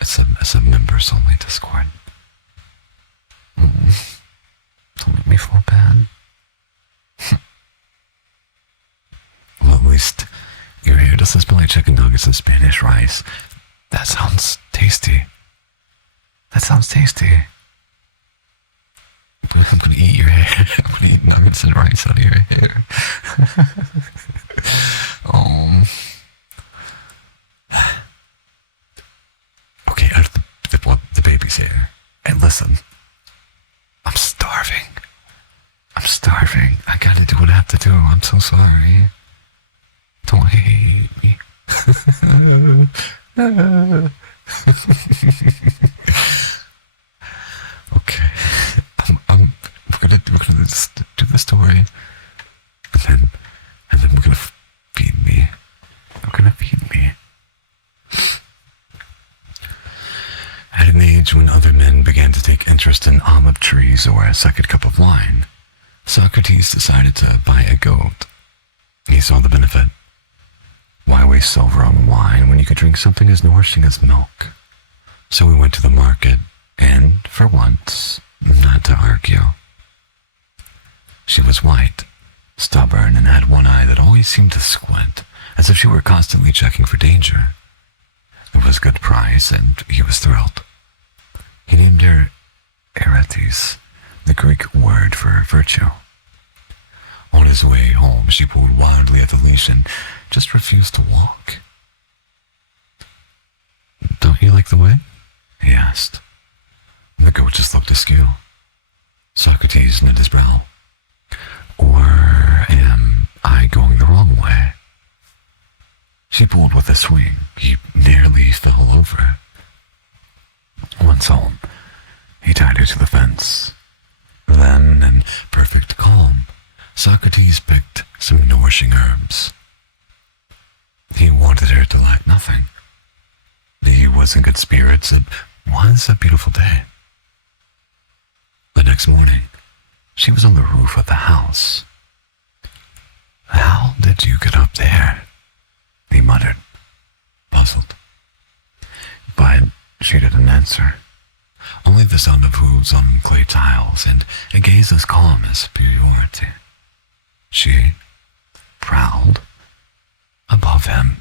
it's a members only Discord. Don't make me feel bad. Well, at least you're here. Does this smell like chicken nuggets and Spanish rice? That sounds tasty. I'm gonna eat your hair. I'm gonna eat nuggets and rice out of your hair. Okay, the baby's here. And listen, I'm starving. I gotta do what I have to do. I'm so sorry. Don't hate me. Okay. We're gonna just do the story. And then we're gonna feed me. At an age when other men began to take interest in olive trees or a second cup of wine, Socrates decided to buy a goat. He saw the benefit. Why waste silver on wine when you could drink something as nourishing as milk? So he went to the market, and, for once, not to argue. She was white, stubborn, and had one eye that always seemed to squint, as if she were constantly checking for danger. It was a good price, and he was thrilled. He named her Eretes, the Greek word for virtue. On his way home, she pulled wildly at the leash and just refused to walk. "Don't you like the way?" he asked. The goat just looked askew. Socrates knit his brow. "Or am I going the wrong way?" She pulled with a swing. He nearly fell over. Once home, he tied her to the fence. Then, in perfect calm, Socrates picked some nourishing herbs. He wanted her to lack nothing. He was in good spirits. It was a beautiful day. The next morning, she was on the roof of the house. "How did you get up there?" he muttered, puzzled. But she didn't answer. Only the sound of hooves on clay tiles and a gaze as calm as superiority. She, proud, above him.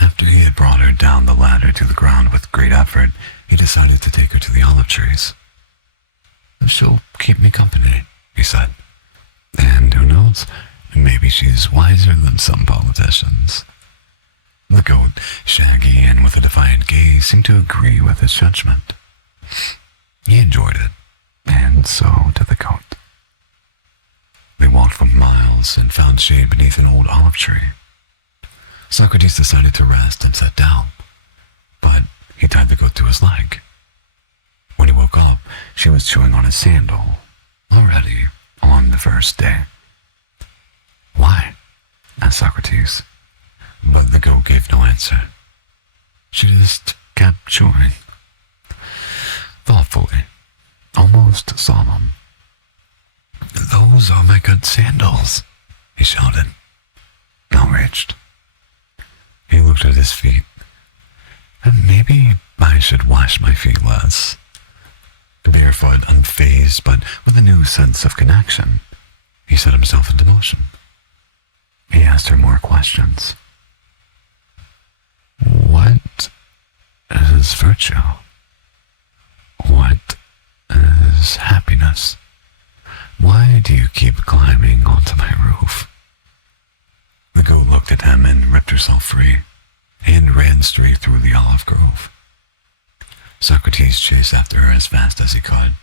After he had brought her down the ladder to the ground with great effort, he decided to take her to the olive trees. "She'll keep me company," he said. "And who knows, maybe she's wiser than some politicians." The goat, shaggy and with a defiant gaze, seemed to agree with his judgment. He enjoyed it, and so did the goat. They walked for miles and found shade beneath an old olive tree. Socrates decided to rest and sat down, but he tied the goat to his leg. When he woke up, she was chewing on his sandal, already on the first day. "Why?" asked Socrates, but the goat gave no answer. She just kept chewing, thoughtfully, almost solemn. "Those are my good sandals," he shouted, outraged. He looked at his feet. "Maybe I should wash my feet less." Barefoot, unfazed, but with a new sense of connection, he set himself into motion. He asked her more questions. "What is virtue? What is happiness? Why do you keep climbing onto my roof?" The goat looked at him and ripped herself free, and ran straight through the olive grove. Socrates chased after her as fast as he could.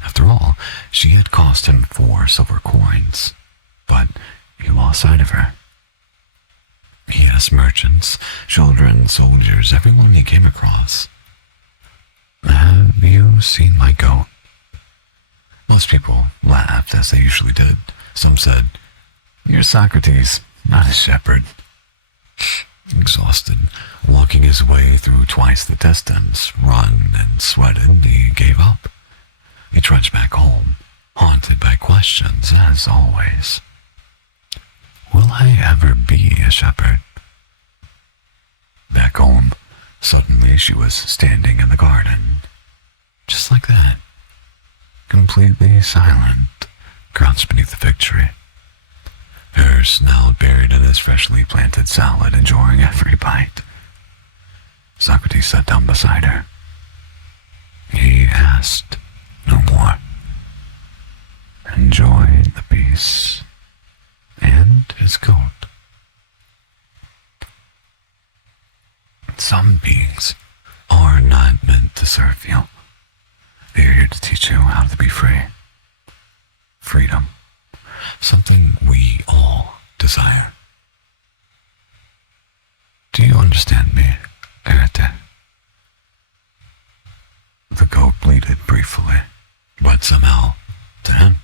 After all, she had cost him 4 silver coins, but he lost sight of her. He asked merchants, children, soldiers, everyone he came across, "Have you seen my goat?" Most people laughed, as they usually did. Some said, "You're Socrates, not a shepherd." Exhausted, walking his way through twice the distance, run and sweated, he gave up. He trudged back home, haunted by questions, as always. Will I ever be a shepherd? Back home, suddenly she was standing in the garden, just like that, completely silent, crouched beneath the fig tree. Her snout buried in his freshly planted salad, enjoying every bite. Socrates sat down beside her. He asked no more. Enjoyed the peace and his goat. Some beings are not meant to serve you. They are here to teach you how to be free. Freedom. Something we all desire. Do you understand me, Arete? The goat bleated briefly, but somehow, to him,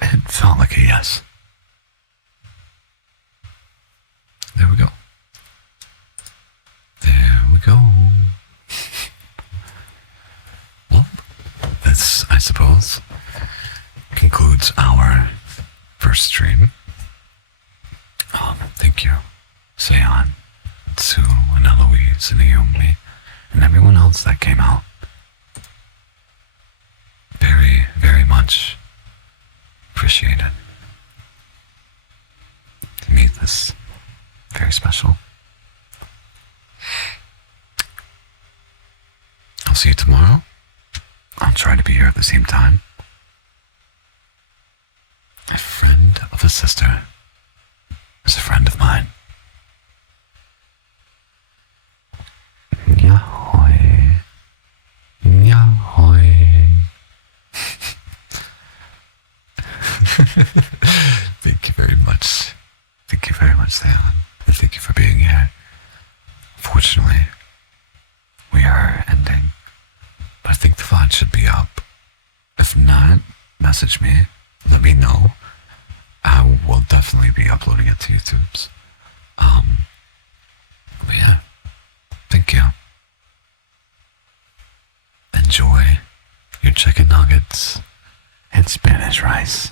it felt like a yes. There we go. There we go. Well, this, I suppose, concludes our first stream. Thank you, Seon, Sue, and Eloise, and Ayumi, and everyone else that came out. Very, very much appreciated to meet this very special see you tomorrow. I'll try to be here at the same time. A friend of a sister is a friend of mine. Yahoy. Yahoy. Thank you very much. Thank you very much, Leon. And thank you for being here. Fortunately, we are ending. But I think the VOD should be up. If not, message me. Let me know. I will definitely be uploading it to YouTube's. But yeah. Thank you. Enjoy your chicken nuggets and Spanish rice.